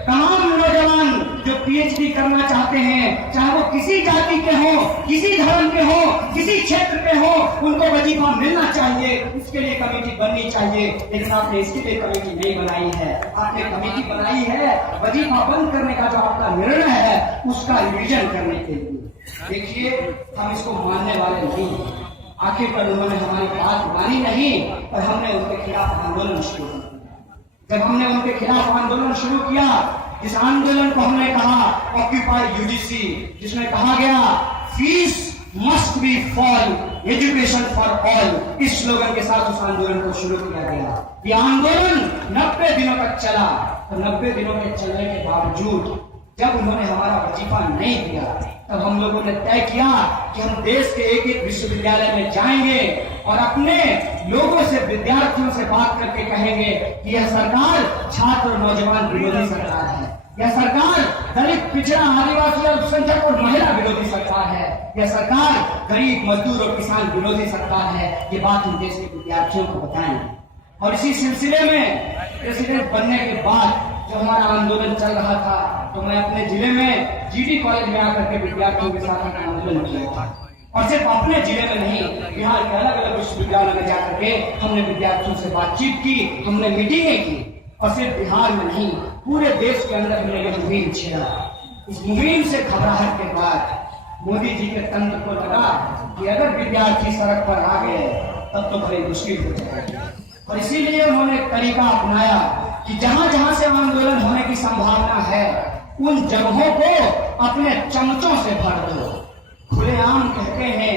तमाम नौजवान जो पीएचडी करना चाहते हैं, चाहे वो किसी जाति के हो, किसी धर्म के हो, किसी क्षेत्र के हो, उनको वजीफा मिलना चाहिए। उसके लिए कमेटी बननी चाहिए। लेकिन आपने इसके लिए कमेटी नहीं बनाई है। आपने कमेटी बनाई है वजीफा बंद करने का जो आपका निर्णय है उसका रिवीजन करने के लिए। देखिए, हम इसको मानने वाले नहीं। आखिरकार उन्होंने हमारी बात मानी नहीं और हमने उनके खिलाफ आंदोलन शुरू किया। जब हमने उनके खिलाफ आंदोलन शुरू किया, इस आंदोलन को हमने कहा ऑक्यूपाई यूजीसी, जिसमें कहा गया fees must be fall, education for all. इस स्लोगन के साथ उस आंदोलन को शुरू किया गया। ये आंदोलन 90 दिनों तक चला। तो 90 दिनों के चलने के बावजूद जब उन्होंने हमारा वजीफा नहीं दिया, तब हम लोगों ने तय किया कि हम देश के एक एक विश्वविद्यालय में जाएंगे और अपने लोगों से, विद्यार्थियों से बात करके कहेंगे कि यह सरकार छात्र और नौजवान विरोधी सरकार है, यह सरकार दलित, पिछड़ा, आदिवासी, अल्पसंख्यक और महिला विरोधी सरकार है, यह सरकार गरीब, मजदूर और किसान विरोधी सरकार है। ये बात हम देश के विद्यार्थियों को बताएंगे। और इसी सिलसिले में प्रेसिडेंट बनने के बाद जो हमारा आंदोलन चल रहा था, तो मैं अपने जिले में जीडी कॉलेज में आकर के विद्यार्थियों के साथ आंदोलन किया था। और सिर्फ अपने जिले में नहीं, बिहार के अलग अलग विश्वविद्यालयों में जाकर के हमने विद्यार्थियों से बातचीत की, हमने मीटिंगें की। और सिर्फ बिहार में नहीं, पूरे देश के अंदर हमने ये मुहिम छेड़ा। इस मुहिम से घबराहट के बाद मोदी जी के तंत्र को लगा कि अगर विद्यार्थी सड़क पर आ गए तब तो बड़ी मुश्किल हो जाएगी। और इसीलिए उन्होंने एक तरीका अपनाया कि जहां जहां से आंदोलन होने की संभावना है, उन जगहों को अपने चमचों से भर दो। खुलेआम कहते हैं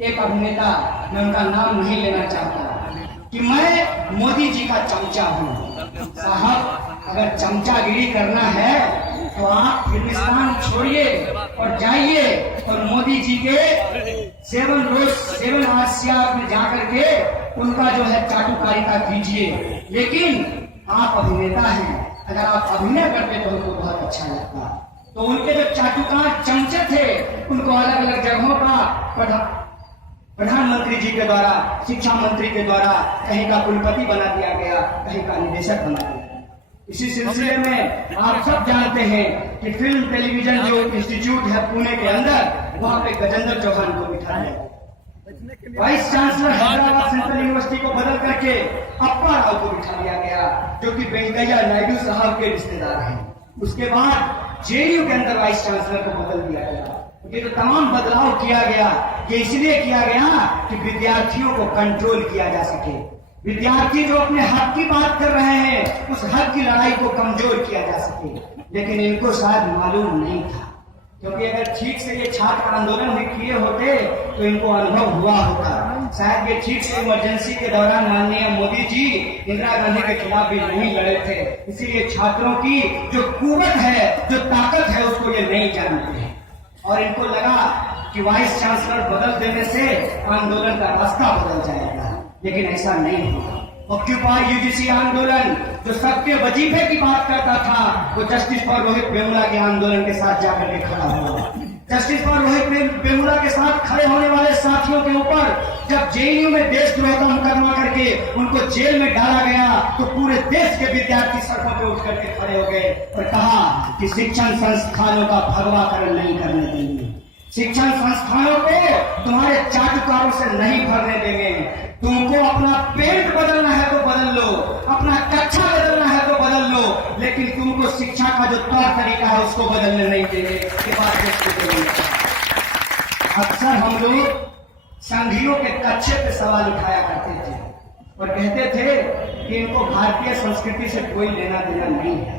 एक अभिनेता, मैं उनका नाम नहीं लेना चाहता, कि मैं मोदी जी का चमचा हूँ। साहब, अगर चमचागिरी करना है तो आप फिल्मिस्तान छोड़िए और जाइए और मोदी जी के 7 आसिया में जाकर के उनका जो है चाटुकारिता कीजिए। लेकिन आप अभिनेता हैं, अगर आप अभिनय करते तो उनको बहुत अच्छा लगता। तो उनके जो चाटुकार चमचे थे, उनको अलग अलग जगहों का प्रधानमंत्री जी के द्वारा, शिक्षा मंत्री के द्वारा कहीं का कुलपति बना दिया गया, कहीं का निदेशक बना दिया गया। इसी सिलसिले में आप सब जानते हैं कि फिल्म टेलीविजन जो इंस्टीट्यूट है पुणे के अंदर, वहां पे गजेंद्र चौहान को बिठाया गया। Vice chancellor Hyderabad central university को बदल करके अप्पा राव को बिठा दिया गया, जो कि वेंकैया नायडू साहब के रिश्तेदार हैं। उसके बाद जेएनयू के अंदर वाइस चांसलर को बदल दिया गया। ये तो तमाम बदलाव किया गया, ये इसलिए किया गया कि विद्यार्थियों को कंट्रोल किया जा सके। विद्यार्थी जो अपने हक की बात कर रहे हैं, उस हक की लड़ाई को कमजोर किया जा सके। लेकिन इनको शायद मालूम नहीं था, क्योंकि अगर ठीक से ये छात्र आंदोलन भी किए होते तो इनको अनुभव हुआ होता। शायद ये ठीक से इमरजेंसी के दौरान माननीय मोदी जी इंदिरा गांधी के खिलाफ भी नहीं लड़े थे। इसीलिए छात्रों की जो कुवत है, जो ताकत है, उसको ये नहीं जानते हैं। और इनको लगा कि वाइस चांसलर बदल देने से आंदोलन का रास्ता बदल जाएगा, लेकिन ऐसा नहीं हुआ। ऑक्यूपाई यूजीसी आंदोलन जो सबके वजीफे की बात करता था, वो जस्टिस फॉर रोहित वेमुला के आंदोलन के साथ जाकर के खड़ा हुआ। जस्टिस फॉर रोहित वेमुला के साथ खड़े होने वाले साथियों के ऊपर जब जेएनयू में देशद्रोह का मुकदमा करके उनको जेल में डाला गया, तो पूरे देश के विद्यार्थी सड़कों पर उठ करके खड़े हो गए और कहा कि शिक्षण संस्थानों का भगवाकरण नहीं करने देंगे, शिक्षण संस्थानों को तुम्हारे चाटुकारों से नहीं भरने देंगे। तुमको अपना पेट बदलना है तो बदल लो, अपना कक्षा बदलना है तो बदल लो, लेकिन तुमको शिक्षा का जो तौर तरीका है उसको बदलने नहीं देंगे। ये बात अक्सर हम लोग संघियों के कच्चे पे सवाल उठाया करते थे और कहते थे कि इनको भारतीय संस्कृति से कोई लेना देना नहीं है।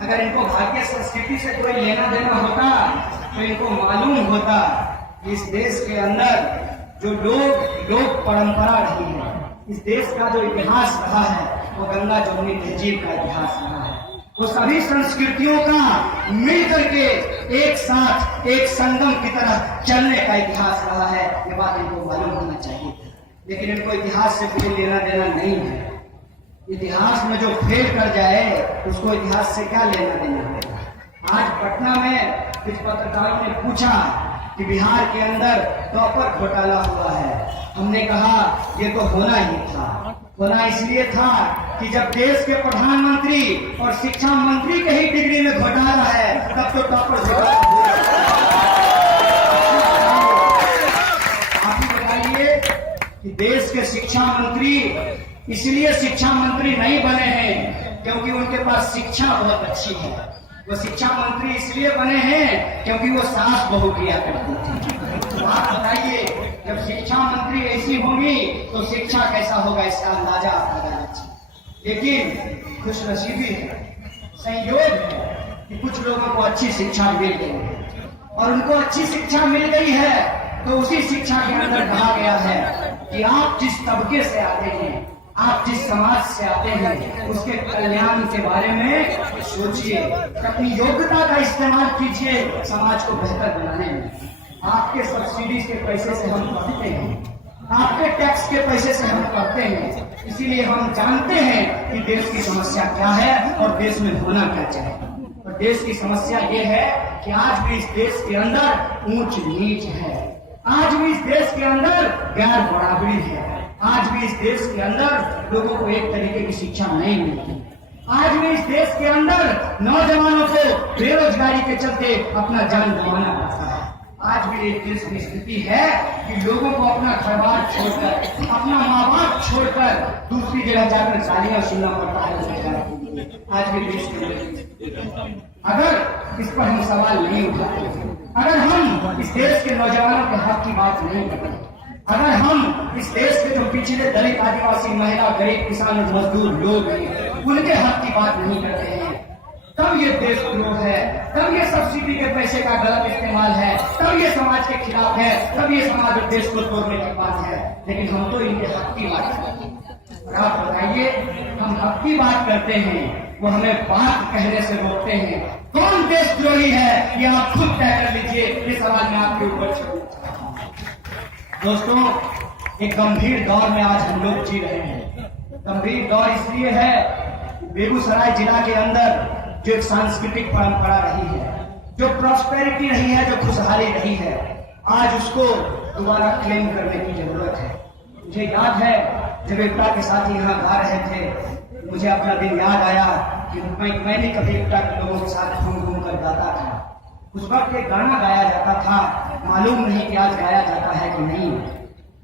अगर इनको भारतीय संस्कृति से कोई लेना देना होता तो इनको मालूम होता कि इस देश के अंदर जो लोक परंपरा रही है, इस देश का जो इतिहास रहा है, वो गंगा जमुनी तहजीब का इतिहास रहा है। वो सभी संस्कृतियों का मिलकर के एक साथ एक संगम की तरह चलने का इतिहास रहा है। ये बात इनको मालूम होना चाहिए था, लेकिन इनको इतिहास से कोई लेना देना नहीं है। इतिहास में जो फेल कर जाए उसको इतिहास से क्या लेना देना है। आज पटना में कुछ पत्रकारों ने पूछा कि बिहार के अंदर टॉपर घोटाला हुआ है। हमने कहा ये तो होना ही था। होना इसलिए था कि जब देश के प्रधानमंत्री और शिक्षा मंत्री के ही डिग्री में घोटाला है, तब तो टॉपर घोटाला। आप ही बताइए कि देश के शिक्षा मंत्री इसलिए शिक्षा मंत्री नहीं बने हैं क्योंकि उनके पास शिक्षा बहुत अच्छी है। वो शिक्षा मंत्री इसलिए बने हैं क्योंकि वो सास बहू किया करती थी। तो आप बताइए, जब शिक्षा मंत्री ऐसी होगी तो शिक्षा कैसा होगा, इसका अंदाजा आप लगा लीजिए। लेकिन खुशनसीबी है, संयोग है कि कुछ लोगों को अच्छी शिक्षा मिल गई है और उनको अच्छी शिक्षा मिल गई है तो उसी शिक्षा के अंदर कहा गया है कि आप जिस तबके से आते हैं, आप जिस समाज से आते हैं, उसके कल्याण के बारे में सोचिए, अपनी योग्यता का इस्तेमाल कीजिए समाज को बेहतर बनाने में। आपके सब्सिडी के पैसे से हम पढ़ते हैं, आपके टैक्स के पैसे से हम पढ़ते हैं, इसीलिए हम जानते हैं कि देश की समस्या क्या है और देश में होना क्या चाहिए। और देश की समस्या ये है कि आज भी इस देश के अंदर ऊंच नीच है, आज भी इस देश के अंदर गैर बराबरी है, आज भी इस देश के अंदर लोगों को एक तरीके की शिक्षा नहीं मिलती, आज भी इस देश के अंदर नौजवानों को बेरोजगारी के चलते अपना जान गंवाना पड़ता है। आज भी एक देश की स्थिति है कि लोगों को अपना घर-बार छोड़कर, अपना माँ बाप छोड़कर दूसरी जगह जाकर गालियां सुनना पड़ता है। आज भी देश के अगर इस पर हम सवाल नहीं उठाते, अगर हम इस देश के नौजवानों के हक की बात नहीं करते, अगर हम इस देश के जो पिछड़े दलित, आदिवासी, महिला, गरीब, किसान और मजदूर लोग हैं, उनके हक की बात नहीं करते हैं, तब ये देशद्रोह है, तब ये सब्सिडी के पैसे का गलत इस्तेमाल है, तब ये समाज के खिलाफ है, तब ये समाज और देश को तोड़ने की बात है। लेकिन हम तो इनके हक की बात करते हैं। और आप बताइए, हम हक की बात करते हैं, वो हमें बात कहने से रोकते हैं। कौन देशद्रोही है, ये आप खुद तय कर लीजिए। ये सवाल मैं आपके ऊपर छोड़ूंगा। दोस्तों, एक गंभीर दौर में आज हम लोग जी रहे हैं। गंभीर दौर इसलिए है, बेगूसराय जिला के अंदर जो एक सांस्कृतिक परंपरा रही है, जो प्रॉस्पेरिटी रही है, जो खुशहाली रही है, आज उसको दोबारा क्लेम करने की जरूरत है। मुझे याद है जब एकता के साथ यहाँ गा रहे थे, मुझे अपना दिन याद आया कि मैं भी कभी एकता के लोगों के साथ घूम घूम कर गाता था। उस वक्त एक गाना गाया जाता था, मालूम नहीं कि आज गाया जाता है कि नहीं।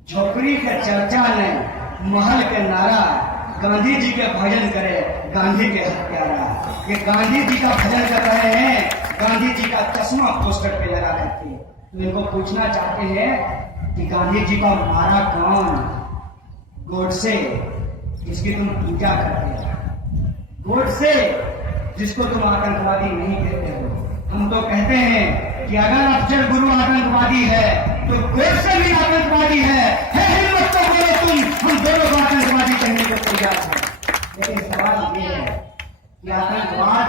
झोपड़ी के चर्चा ने महल के नारा, गांधी जी के भजन करे गांधी के हत्यारा। ये गांधी जी का भजन कर रहे हैं, गांधी जी का चश्मा पोस्टर पे लगा करके। तो इनको पूछना चाहते हैं कि गांधी जी को मारा कौन? गोडसे, जिसकी तुम पूजा करते हो, गोडसे जिसको तुम आतंकवादी नहीं कहते हो। हम तो कहते हैं कि अगर अफजल गुरु आतंकवादी है तो गोडसे भी आतंकवादी है हिम्मत तो बोलो तुम, हम दोनों को आतंकवादी कहने को तैयार हैं। लेकिन सवाल ये है कि आतंकवाद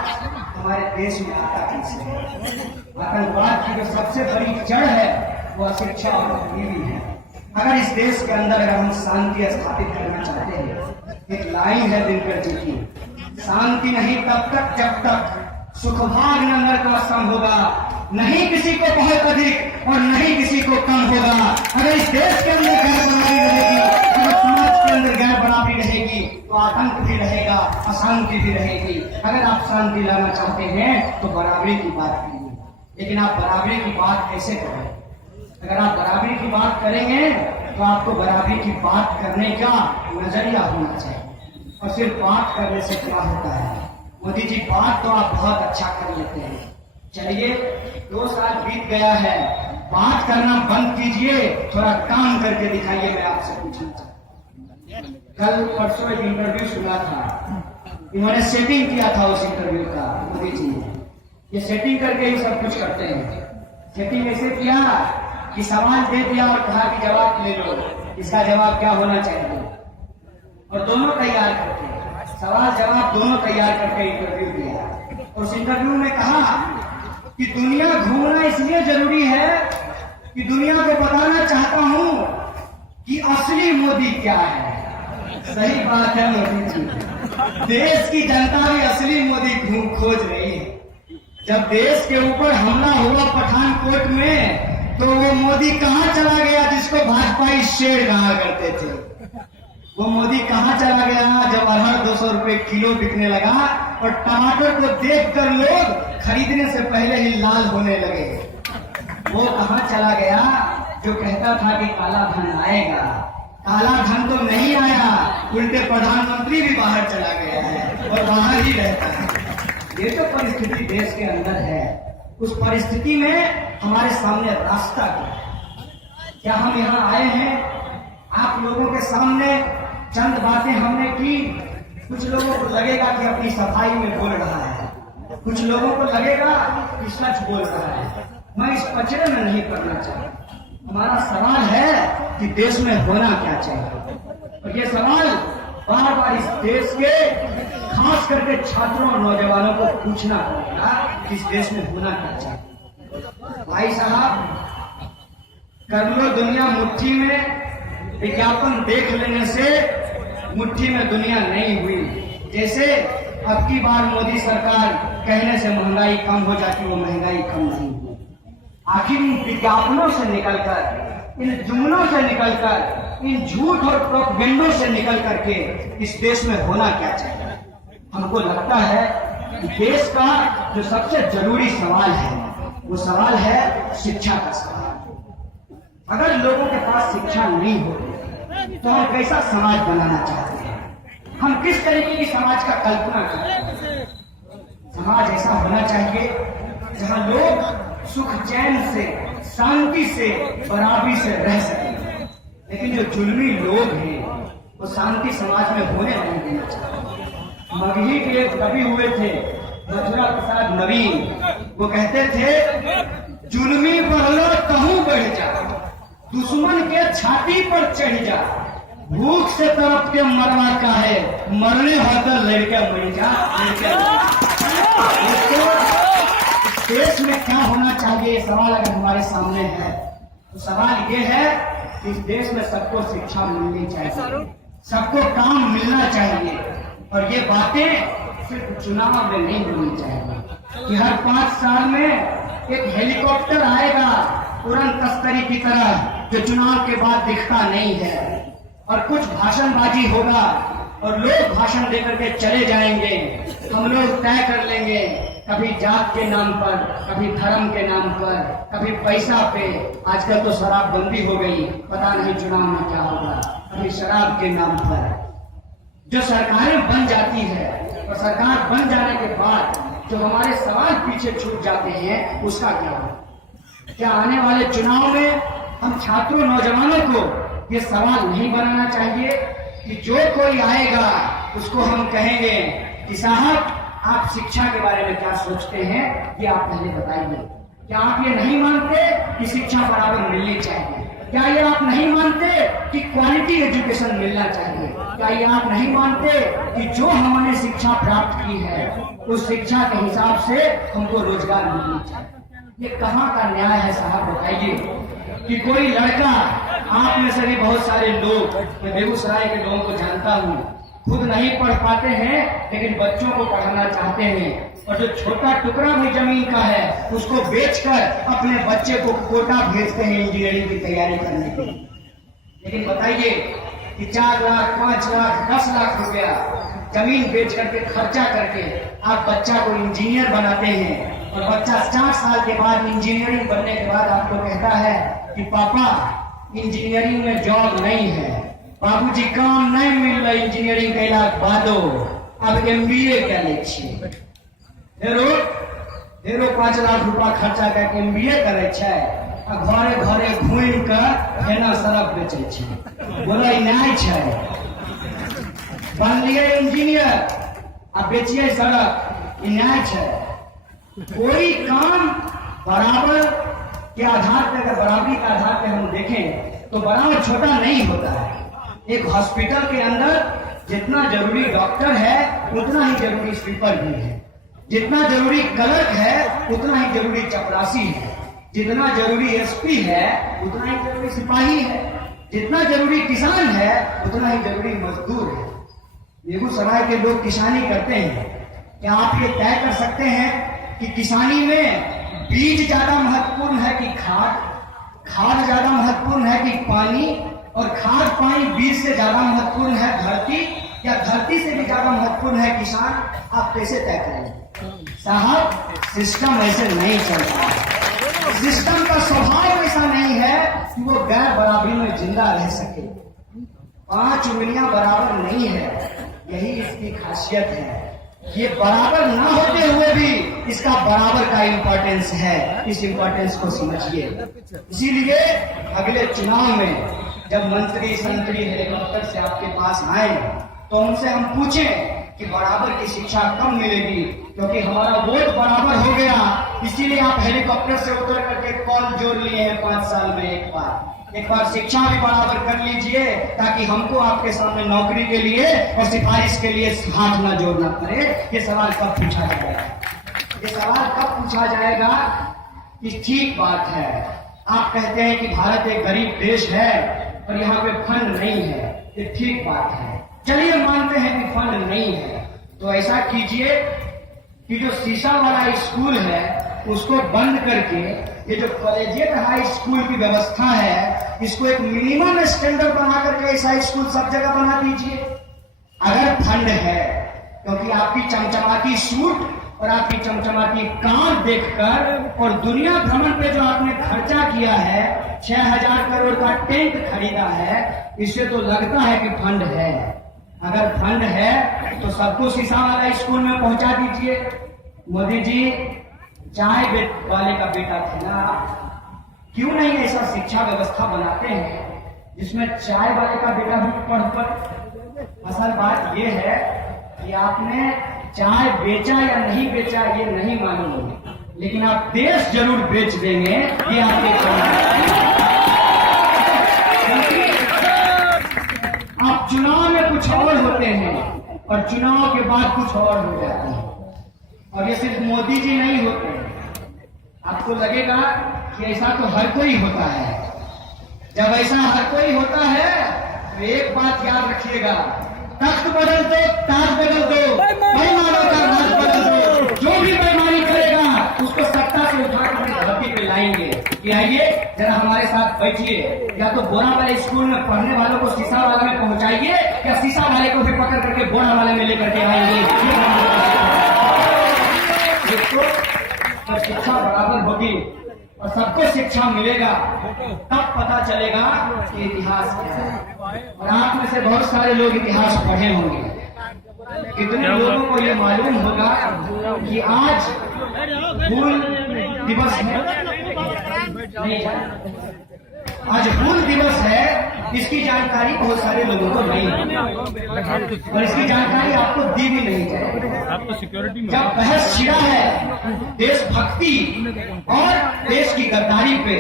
हमारे देश में आता कैसे है? आतंकवाद की जो सबसे बड़ी जड़ है वो अशिक्षा और गरीबी है। अगर इस देश के अंदर अगर हम शांति स्थापित करना चाहते हैं, एक लाइन है दिनकर जी की, शांति नहीं तब तक जब तक सुखभाग न नरकवासम होगा, नहीं किसी को बहुत अधिक और नहीं किसी को कम होगा। अगर इस देश के अंदर गैर बराबरी रहेगी, अगर समाज के अंदर गैर बराबरी रहेगी तो आतंक भी रहेगा, अशांति भी रहेगी। अगर आप शांति लाना चाहते हैं तो बराबरी की बात करिए, लेकिन आप बराबरी की बात कैसे करें? अगर आप बराबरी की बात करेंगे तो आपको बराबरी की बात करने का नजरिया होना चाहिए, और सिर्फ बात करने से क्या होता है? मोदी जी बात तो आप बहुत अच्छा कर लेते हैं, चलिए 2 साल बीत गया है, बात करना बंद कीजिए, थोड़ा काम करके दिखाइए। मैं आपसे पूछना चाहता हूं, कल परसों एक इंटरव्यू सुना था, इन्होंने सेटिंग किया था उस इंटरव्यू का। मोदी जी ये सेटिंग करके ही सब कुछ करते हैं। सेटिंग ऐसे किया कि सवाल दे दिया और कहा कि जवाब ले लो, इसका जवाब क्या होना चाहिए, और दोनों तैयार करके सवाल जवाब दोनों तैयार करके इंटरव्यू दिया। उस इंटरव्यू में कहा कि दुनिया घूमना इसलिए जरूरी है कि दुनिया को बताना चाहता हूं कि असली मोदी क्या है। सही बात है मोदी जी, देश की जनता भी असली मोदी खोज रही है। जब देश के ऊपर हमला हुआ पठानकोट में तो वो मोदी कहां चला गया जिसको भाजपाई शेर कहा करते थे? वो मोदी कहां चला गया जब अरहर 200 रुपए किलो बिकने लगा और टमाटर को देखकर लोग खरीदने से पहले ही लाल होने लगे? वो कहां चला गया जो कहता था कि काला धन आएगा? काला धन तो नहीं आया, उल्टे प्रधानमंत्री भी बाहर चला गया है और बाहर ही रहता है। ये तो परिस्थिति देश के अंदर है। उस परिस्थिति में हमारे सामने रास्ता क्या हम यहाँ आए हैं आप लोगों के सामने चंद बातें हमने की। कुछ लोगों को लगेगा कि अपनी सफाई में बोल रहा है, कुछ लोगों को लगेगा कि सच बोल रहा है। मैं इस कचरे में नहीं पड़ना चाहता। हमारा सवाल है कि देश में होना क्या चाहिए, और ये सवाल बार बार इस देश के खास करके छात्रों और नौजवानों को पूछना पड़ेगा कि इस देश में होना क्या चाहिए। भाई साहब, कर लो दुनिया मुट्ठी में, विज्ञापन देख लेने से मुट्ठी में दुनिया नहीं हुई। जैसे अब की बार मोदी सरकार कहने से महंगाई कम हो जाती, वो महंगाई कम नहीं हुई। आखिर इन विज्ञापनों से निकलकर, इन जुमलों से निकलकर, इन झूठ और प्रोपेगेंडों से निकल करके इस देश में होना क्या चाहिए? हमको लगता है कि देश का जो सबसे जरूरी सवाल है वो सवाल है शिक्षा का सवाल। अगर लोगों के पास शिक्षा नहीं हो तो हम कैसा समाज बनाना चाहते हैं? हम किस तरीके की समाज का कल्पना करते हैं? समाज ऐसा होना चाहिए जहां लोग सुख चैन से, शांति से, बराबरी से रह सकें। लेकिन जो जुल्मी लोग हैं वो शांति समाज में होने नहीं देना चाहते। मगही के एक कवि हुए थे मथुरा प्रसाद नवीन, वो कहते थे जुल्मी बढ़ लो तहू बढ़ जा, दुश्मन के छाती पर चढ़ जा, भूख से तरफ के मरवा का है, मरने होता लड़के मर जा। देश में क्या होना चाहिए सवाल अगर हमारे सामने है तो सवाल ये है कि इस देश में सबको शिक्षा मिलनी चाहिए, सबको काम मिलना चाहिए, और ये बातें सिर्फ चुनाव में नहीं होनी चाहिए कि हर 5 साल में एक हेलीकॉप्टर आएगा उड़न तस्करी की तरह जो चुनाव के बाद दिखता नहीं है, और कुछ भाषणबाजी होगा और लोग भाषण देकर के चले जाएंगे। हम लोग तय कर लेंगे कभी जात के नाम पर, कभी धर्म के नाम पर, कभी पैसा पे। आजकल तो शराबबंदी हो गई, पता नहीं चुनाव में क्या होगा। कभी शराब के नाम पर जो सरकारें बन जाती है, और सरकार बन जाने के बाद जो हमारे सवाल पीछे छूट जाते हैं उसका क्या होगा? क्या आने वाले चुनाव में हम छात्रों नौजवानों को ये सवाल नहीं बनाना चाहिए कि जो कोई आएगा उसको हम कहेंगे कि साहब आप शिक्षा के बारे में क्या सोचते हैं, ये आप पहले बताइए। क्या आप ये नहीं मानते कि शिक्षा बराबर मिलनी चाहिए? क्या ये आप नहीं मानते कि क्वालिटी एजुकेशन मिलना चाहिए? क्या ये आप नहीं मानते कि जो हमने शिक्षा प्राप्त की है उस शिक्षा के हिसाब से हमको रोजगार मिलनी चाहिए? ये कहाँ का न्याय है साहब, बताइए। कि कोई लड़का, आप में से भी बहुत सारे लोग, मैं बेगूसराय के लोगों को जानता हूँ, खुद नहीं पढ़ पाते हैं लेकिन बच्चों को पढ़ाना चाहते हैं, और जो छोटा टुकड़ा भी जमीन का है उसको बेचकर अपने बच्चे को कोटा भेजते हैं इंजीनियरिंग की तैयारी करने के लिए। लेकिन बताइए कि 4 लाख, 5 लाख, 10 लाख रुपया जमीन बेच करके खर्चा करके आप बच्चा को इंजीनियर बनाते हैं, और बच्चा 4 साल के बाद इंजीनियरिंग बनने के बाद आपको कहता है कि पापा इंजीनियरिंग में जॉब नहीं है, बाबूजी काम नहीं मिल रहा इंजीनियरिंग कैला बादो, अब MBA क्या लीजिए। ढेरो 5 लाख रुपया खर्चा करके MBA करे छै, आ घरे घरे घूम कर एना सरफ बेचे छै। बोला न्याय छै? बनलिए इंजीनियर आ बेचिए सड़क, न्याय छै? कोई काम बराबर के आधार पर, अगर बराबरी के आधार पर हम देखें तो बराबर छोटा नहीं होता है। एक हॉस्पिटल के अंदर जितना जरूरी डॉक्टर है उतना ही जरूरी स्वीपर भी है, जितना जरूरी क्लर्क है उतना ही जरूरी चपरासी है, जितना जरूरी SP है उतना ही जरूरी सिपाही है, जितना जरूरी किसान है उतना ही जरूरी मजदूर है। बेगूसराय के लोग किसानी करते हैं, क्या आप ये तय कर सकते हैं कि किसानी में बीज ज्यादा महत्वपूर्ण है कि खाद ज्यादा महत्वपूर्ण है कि पानी, और खाद पानी बीज से ज्यादा महत्वपूर्ण है धरती, या धरती से भी ज्यादा महत्वपूर्ण है किसान? आप कैसे तय करेंगे साहब? सिस्टम ऐसे नहीं चलता। सिस्टम का स्वभाव ऐसा नहीं है कि वो गैर बराबरी में जिंदा रह सके। 5 उंगलियां बराबर नहीं है, यही इसकी खासियत है। ये बराबर ना होते हुए भी इसका बराबर का इंपॉर्टेंस है, इस इंपॉर्टेंस को समझिए। इसीलिए अगले चुनाव में जब मंत्री संतरी हेलीकॉप्टर से आपके पास आए तो उनसे हम पूछें कि बराबर की शिक्षा कब मिलेगी, क्योंकि हमारा वोट बराबर हो गया, इसीलिए आप हेलीकॉप्टर से उतर करके कॉल जोड़ लिए हैं 5 साल में एक बार शिक्षा भी बराबर कर लीजिए, ताकि हमको आपके सामने नौकरी के लिए और सिफारिश के लिए हाथ ना जोड़ना पड़े। ये सवाल कब पूछा जाएगा? ये सवाल कब पूछा जाएगा? कि ठीक बात है, आप कहते हैं कि भारत एक गरीब देश है और यहाँ पे फंड नहीं है, ये ठीक बात है। चलिए मानते हैं कि फंड नहीं है, तो ऐसा कीजिए कि जो शीशा वाला स्कूल है उसको बंद करके ये जो कॉलेजिएट हाई स्कूल की व्यवस्था है इसको एक मिनिमम स्टैंडर्ड बना करके ऐसा स्कूल सब जगह बना दीजिए, अगर फंड है। क्योंकि आपकी चमचमाती सूट और आपकी चमचमाती कार देखकर और दुनिया भ्रमण पे जो आपने खर्चा किया है, 6000 करोड़ का टेंट खरीदा है, इससे तो लगता है कि फंड है। अगर फंड है तो सबको शीशा वाला स्कूल में पहुंचा दीजिए। मोदी जी चाय वाले का बेटा थे ना, क्यों नहीं ऐसा शिक्षा व्यवस्था बनाते हैं जिसमें चाय वाले का बेटा भी पढ़। असल बात यह है कि आपने चाय बेचा या नहीं बेचा ये नहीं मालूम, लेकिन आप देश जरूर बेच देंगे ये आपके आप चुनाव में कुछ और होते हैं और चुनाव के बाद कुछ और हो जाते हैं। और ये सिर्फ मोदी जी नहीं होते, आपको लगेगा कि ऐसा तो हर कोई होता है। जब ऐसा हर कोई होता है तो एक बात याद रखिएगा, तख्त बदल दो, ताज बदल दो, बेईमानों का राज बदल दो, जो भी बेईमानी करेगा उसको सत्ता से उठा कर धरती पे लाएंगे। कि आइए जरा हमारे साथ बैठिए, या तो बोरा वाले स्कूल में पढ़ने वालों को शीशा वाले में पहुंचाइए, या शीशा वाले को भी पकड़ करके बोरा वाले में लेकर के आएंगे। तो शिक्षा बराबर होगी और सबको शिक्षा मिलेगा, तब पता चलेगा कि इतिहास क्या है। और आप में से बहुत सारे लोग इतिहास पढ़े होंगे, कितने लोगों को ये मालूम होगा कि आज हूल दिवस है। नहीं जाना। आज हूल दिवस है, इसकी जानकारी बहुत सारे लोगों को नहीं है और इसकी जानकारी आपको दी भी नहीं जाए। आप तो सिक्योरिटी में जब बहस छिड़ा है देशभक्ति और देश की गद्दारी पे,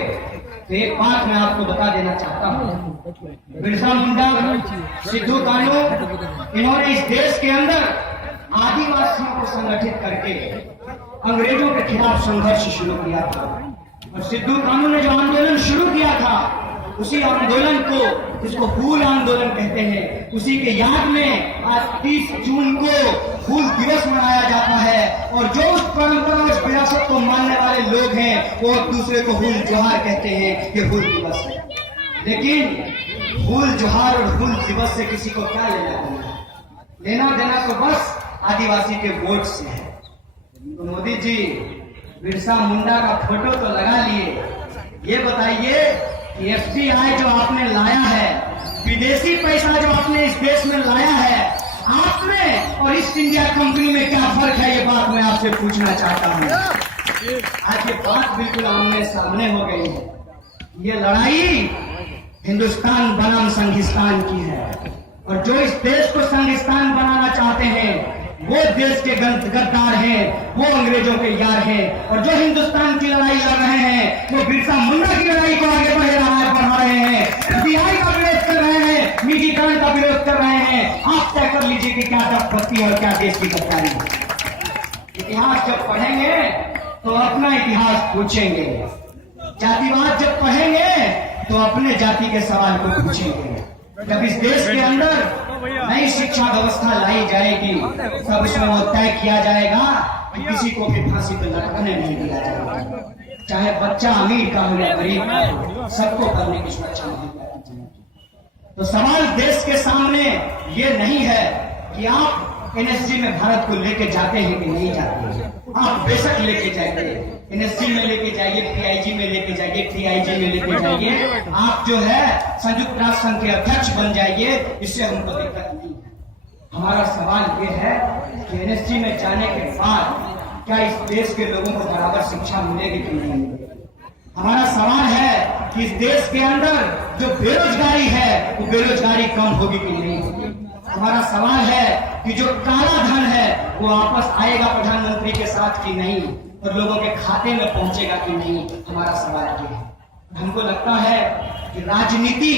तो एक बात मैं आपको बता देना चाहता हूँ। बिरसा मुंडा, सिद्धू कानू, इन्होंने इस देश के अंदर आदिवासियों को संगठित करके अंग्रेजों के खिलाफ संघर्ष शुरू किया था। और सिद्धू कानू ने जो आंदोलन शुरू किया था, उसी आंदोलन को, जिसको हूल आंदोलन कहते हैं, उसी के याद में आज 30 जून को हूल दिवस मनाया जाता है। और जो उस परंपरा, उस विरासत को मानने वाले लोग हैं, वो एक दूसरे को हूल जोहार कहते हैं कि हूल दिवस है। लेकिन हूल जोहार और हूल दिवस से किसी को क्या लेना देना? लेना देना तो बस आदिवासी के वोट से है। तो मोदी जी, बिरसा मुंडा का फोटो तो लगा लिए, ये बताइए कि एफडीआई जो आपने लाया है, विदेशी पैसा जो आपने इस देश में लाया है, आप में और ईस्ट इंडिया कंपनी में क्या फर्क है? ये बात मैं आपसे पूछना चाहता हूँ। आज ये बात बिल्कुल आमने सामने हो गई है। ये लड़ाई हिंदुस्तान बनाम संघिस्तान की है, और जो इस देश को संघिस्तान बनाना चाहते हैं वो देश के गद्दार हैं, वो अंग्रेजों के यार हैं। और जो हिंदुस्तान की लड़ाई लड़ रहे हैं वो बिरसा मुंडा की लड़ाई को आगे बढ़ा रहे हैं, एफडीआई का विरोध कर रहे हैं, निजीकरण का विरोध कर रहे हैं। आप तय कर लीजिए कि क्या देशभक्ति और क्या देश की गद्दारी है। इतिहास जब पढ़ेंगे तो अपना इतिहास पूछेंगे, जातिवाद जब पढ़ेंगे तो अपने जाति के सवाल को पूछेंगे। जब इस देश के अंदर नई शिक्षा व्यवस्था लाई जाएगी, सब उसमें वो तय किया जाएगा कि किसी को भी फांसी पर लटकने नहीं दिया जाएगा, चाहे बच्चा अमीर का हो या गरीब का हो, सबको करने की सुरक्षा मुहैया की जाएगी। तो सवाल देश के सामने ये नहीं है कि आप एनएसजी में भारत को लेके जाते हैं कि नहीं जाते हैं। आप बेशक लेके जाइए, एनएसजी में लेके जाइए, पीआईजी में लेके जाइए, टीआईजी में लेके जाइए, आप जो है संयुक्त राष्ट्र संघ के अध्यक्ष बन जाइए, इससे हमको दिक्कत नहीं है। हमारा सवाल ये है कि एनएसजी में जाने के बाद क्या इस देश के लोगों को बराबर शिक्षा मिलेगी कि नहीं मिलेगी? हमारा सवाल है कि इस देश के अंदर जो बेरोजगारी है वो बेरोजगारी कम होगी कि नहीं होगी? हमारा सवाल है कि जो काला धन है वो वापस आएगा प्रधानमंत्री के साथ कि नहीं, और लोगों के खाते में पहुंचेगा कि नहीं? हमारा सवाल ये है। हमको लगता है कि राजनीति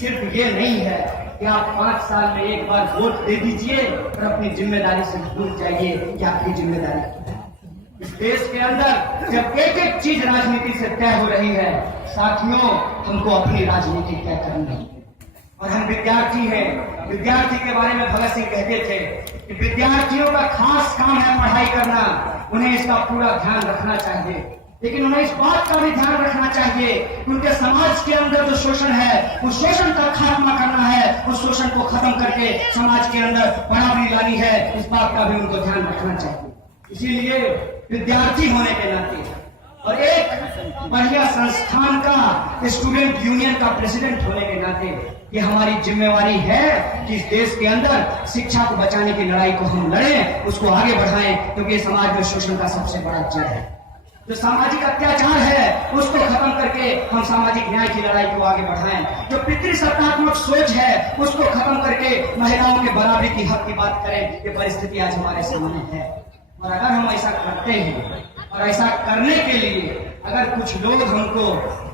सिर्फ ये नहीं है कि आप 5 साल में एक बार वोट दे दीजिए और अपनी जिम्मेदारी से भूल जाइए कि आपकी जिम्मेदारी क्या है। इस देश के अंदर जब एक एक चीज राजनीति से तय हो रही है, साथियों, हमको अपनी राजनीति तय करनी है। और हम विद्यार्थी हैं। विद्यार्थी के बारे में भगत सिंह कहते थे कि विद्यार्थियों का खास काम है पढ़ाई करना, उन्हें इसका पूरा ध्यान रखना चाहिए। लेकिन उन्हें इस बात का भी ध्यान रखना चाहिए कि उनके समाज के अंदर जो शोषण है, उस शोषण का खात्मा करना है, उस शोषण को खत्म करके समाज के अंदर बराबरी लानी है, इस बात का भी उनको ध्यान रखना चाहिए। इसीलिए विद्यार्थी होने के नाते और एक बढ़िया संस्थान का स्टूडेंट यूनियन का प्रेसिडेंट होने के नाते ये हमारी जिम्मेवारी है कि इस देश के अंदर शिक्षा को बचाने की लड़ाई को हम लड़ें, उसको आगे बढ़ाएं, क्योंकि समाज में शोषण का सबसे बड़ा जड़ है। जो सामाजिक अत्याचार है उसको खत्म करके हम सामाजिक न्याय की लड़ाई को आगे बढ़ाएं। जो पितृसत्तात्मक सोच है उसको खत्म करके महिलाओं के बराबरी की हक की बात करें। ये परिस्थिति आज हमारे सामने है, और अगर हम ऐसा करते हैं और ऐसा करने के लिए अगर कुछ लोग हमको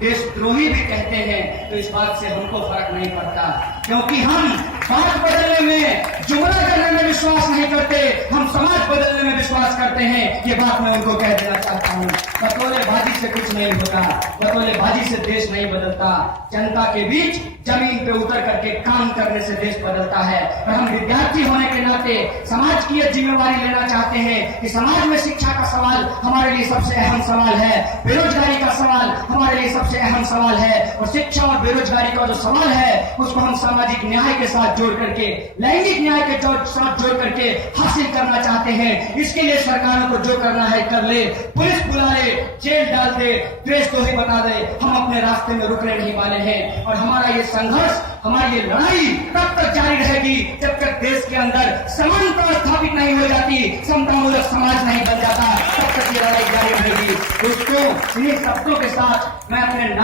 देशद्रोही भी कहते हैं तो इस बात से हमको फर्क नहीं पड़ता, क्योंकि हम बात बदलने में, जुमला करने में विश्वास नहीं करते, हम समाज बदलने में विश्वास करते हैं। ये बात मैं उनको कह देना चाहता हूँ। बतौलेबाजी से कुछ नहीं होता, बतौलेबाजी से देश नहीं बदलता। जनता के बीच जमीन पे उतर करके काम करने से देश बदलता है। और हम विद्यार्थी होने के नाते समाज की यह जिम्मेवारी लेना चाहते हैं कि समाज में शिक्षा का सवाल हमारे लिए सबसे अहम सवाल है, बेरोजगारी का सवाल हमारे लिए सबसे अहम सवाल है, और शिक्षा और बेरोजगारी का जो सवाल है उसको हम सामाजिक न्याय के साथ जोड़ करके, लैंगिक न्याय के साथ जोड़ करके हासिल करना चाहते हैं। इसके लिए प्रदेश सरकारों को जो करना है कर ले, पुलिस बुला ले, जेल डाल दे, प्रेस को ही बता दे, हम अपने रास्ते में रुकने नहीं वाले हैं। और हमारा ये संघर्ष, हमारी ये लड़ाई तब तक जारी रहेगी जब तक देश के अंदर समानता स्थापित नहीं हो जाती, समतामूलक समाज नहीं बन जाता, तब तक ये लड़ाई जारी रहेगी। दोस्तों, इन्हीं शब्दों के साथ मैं अपने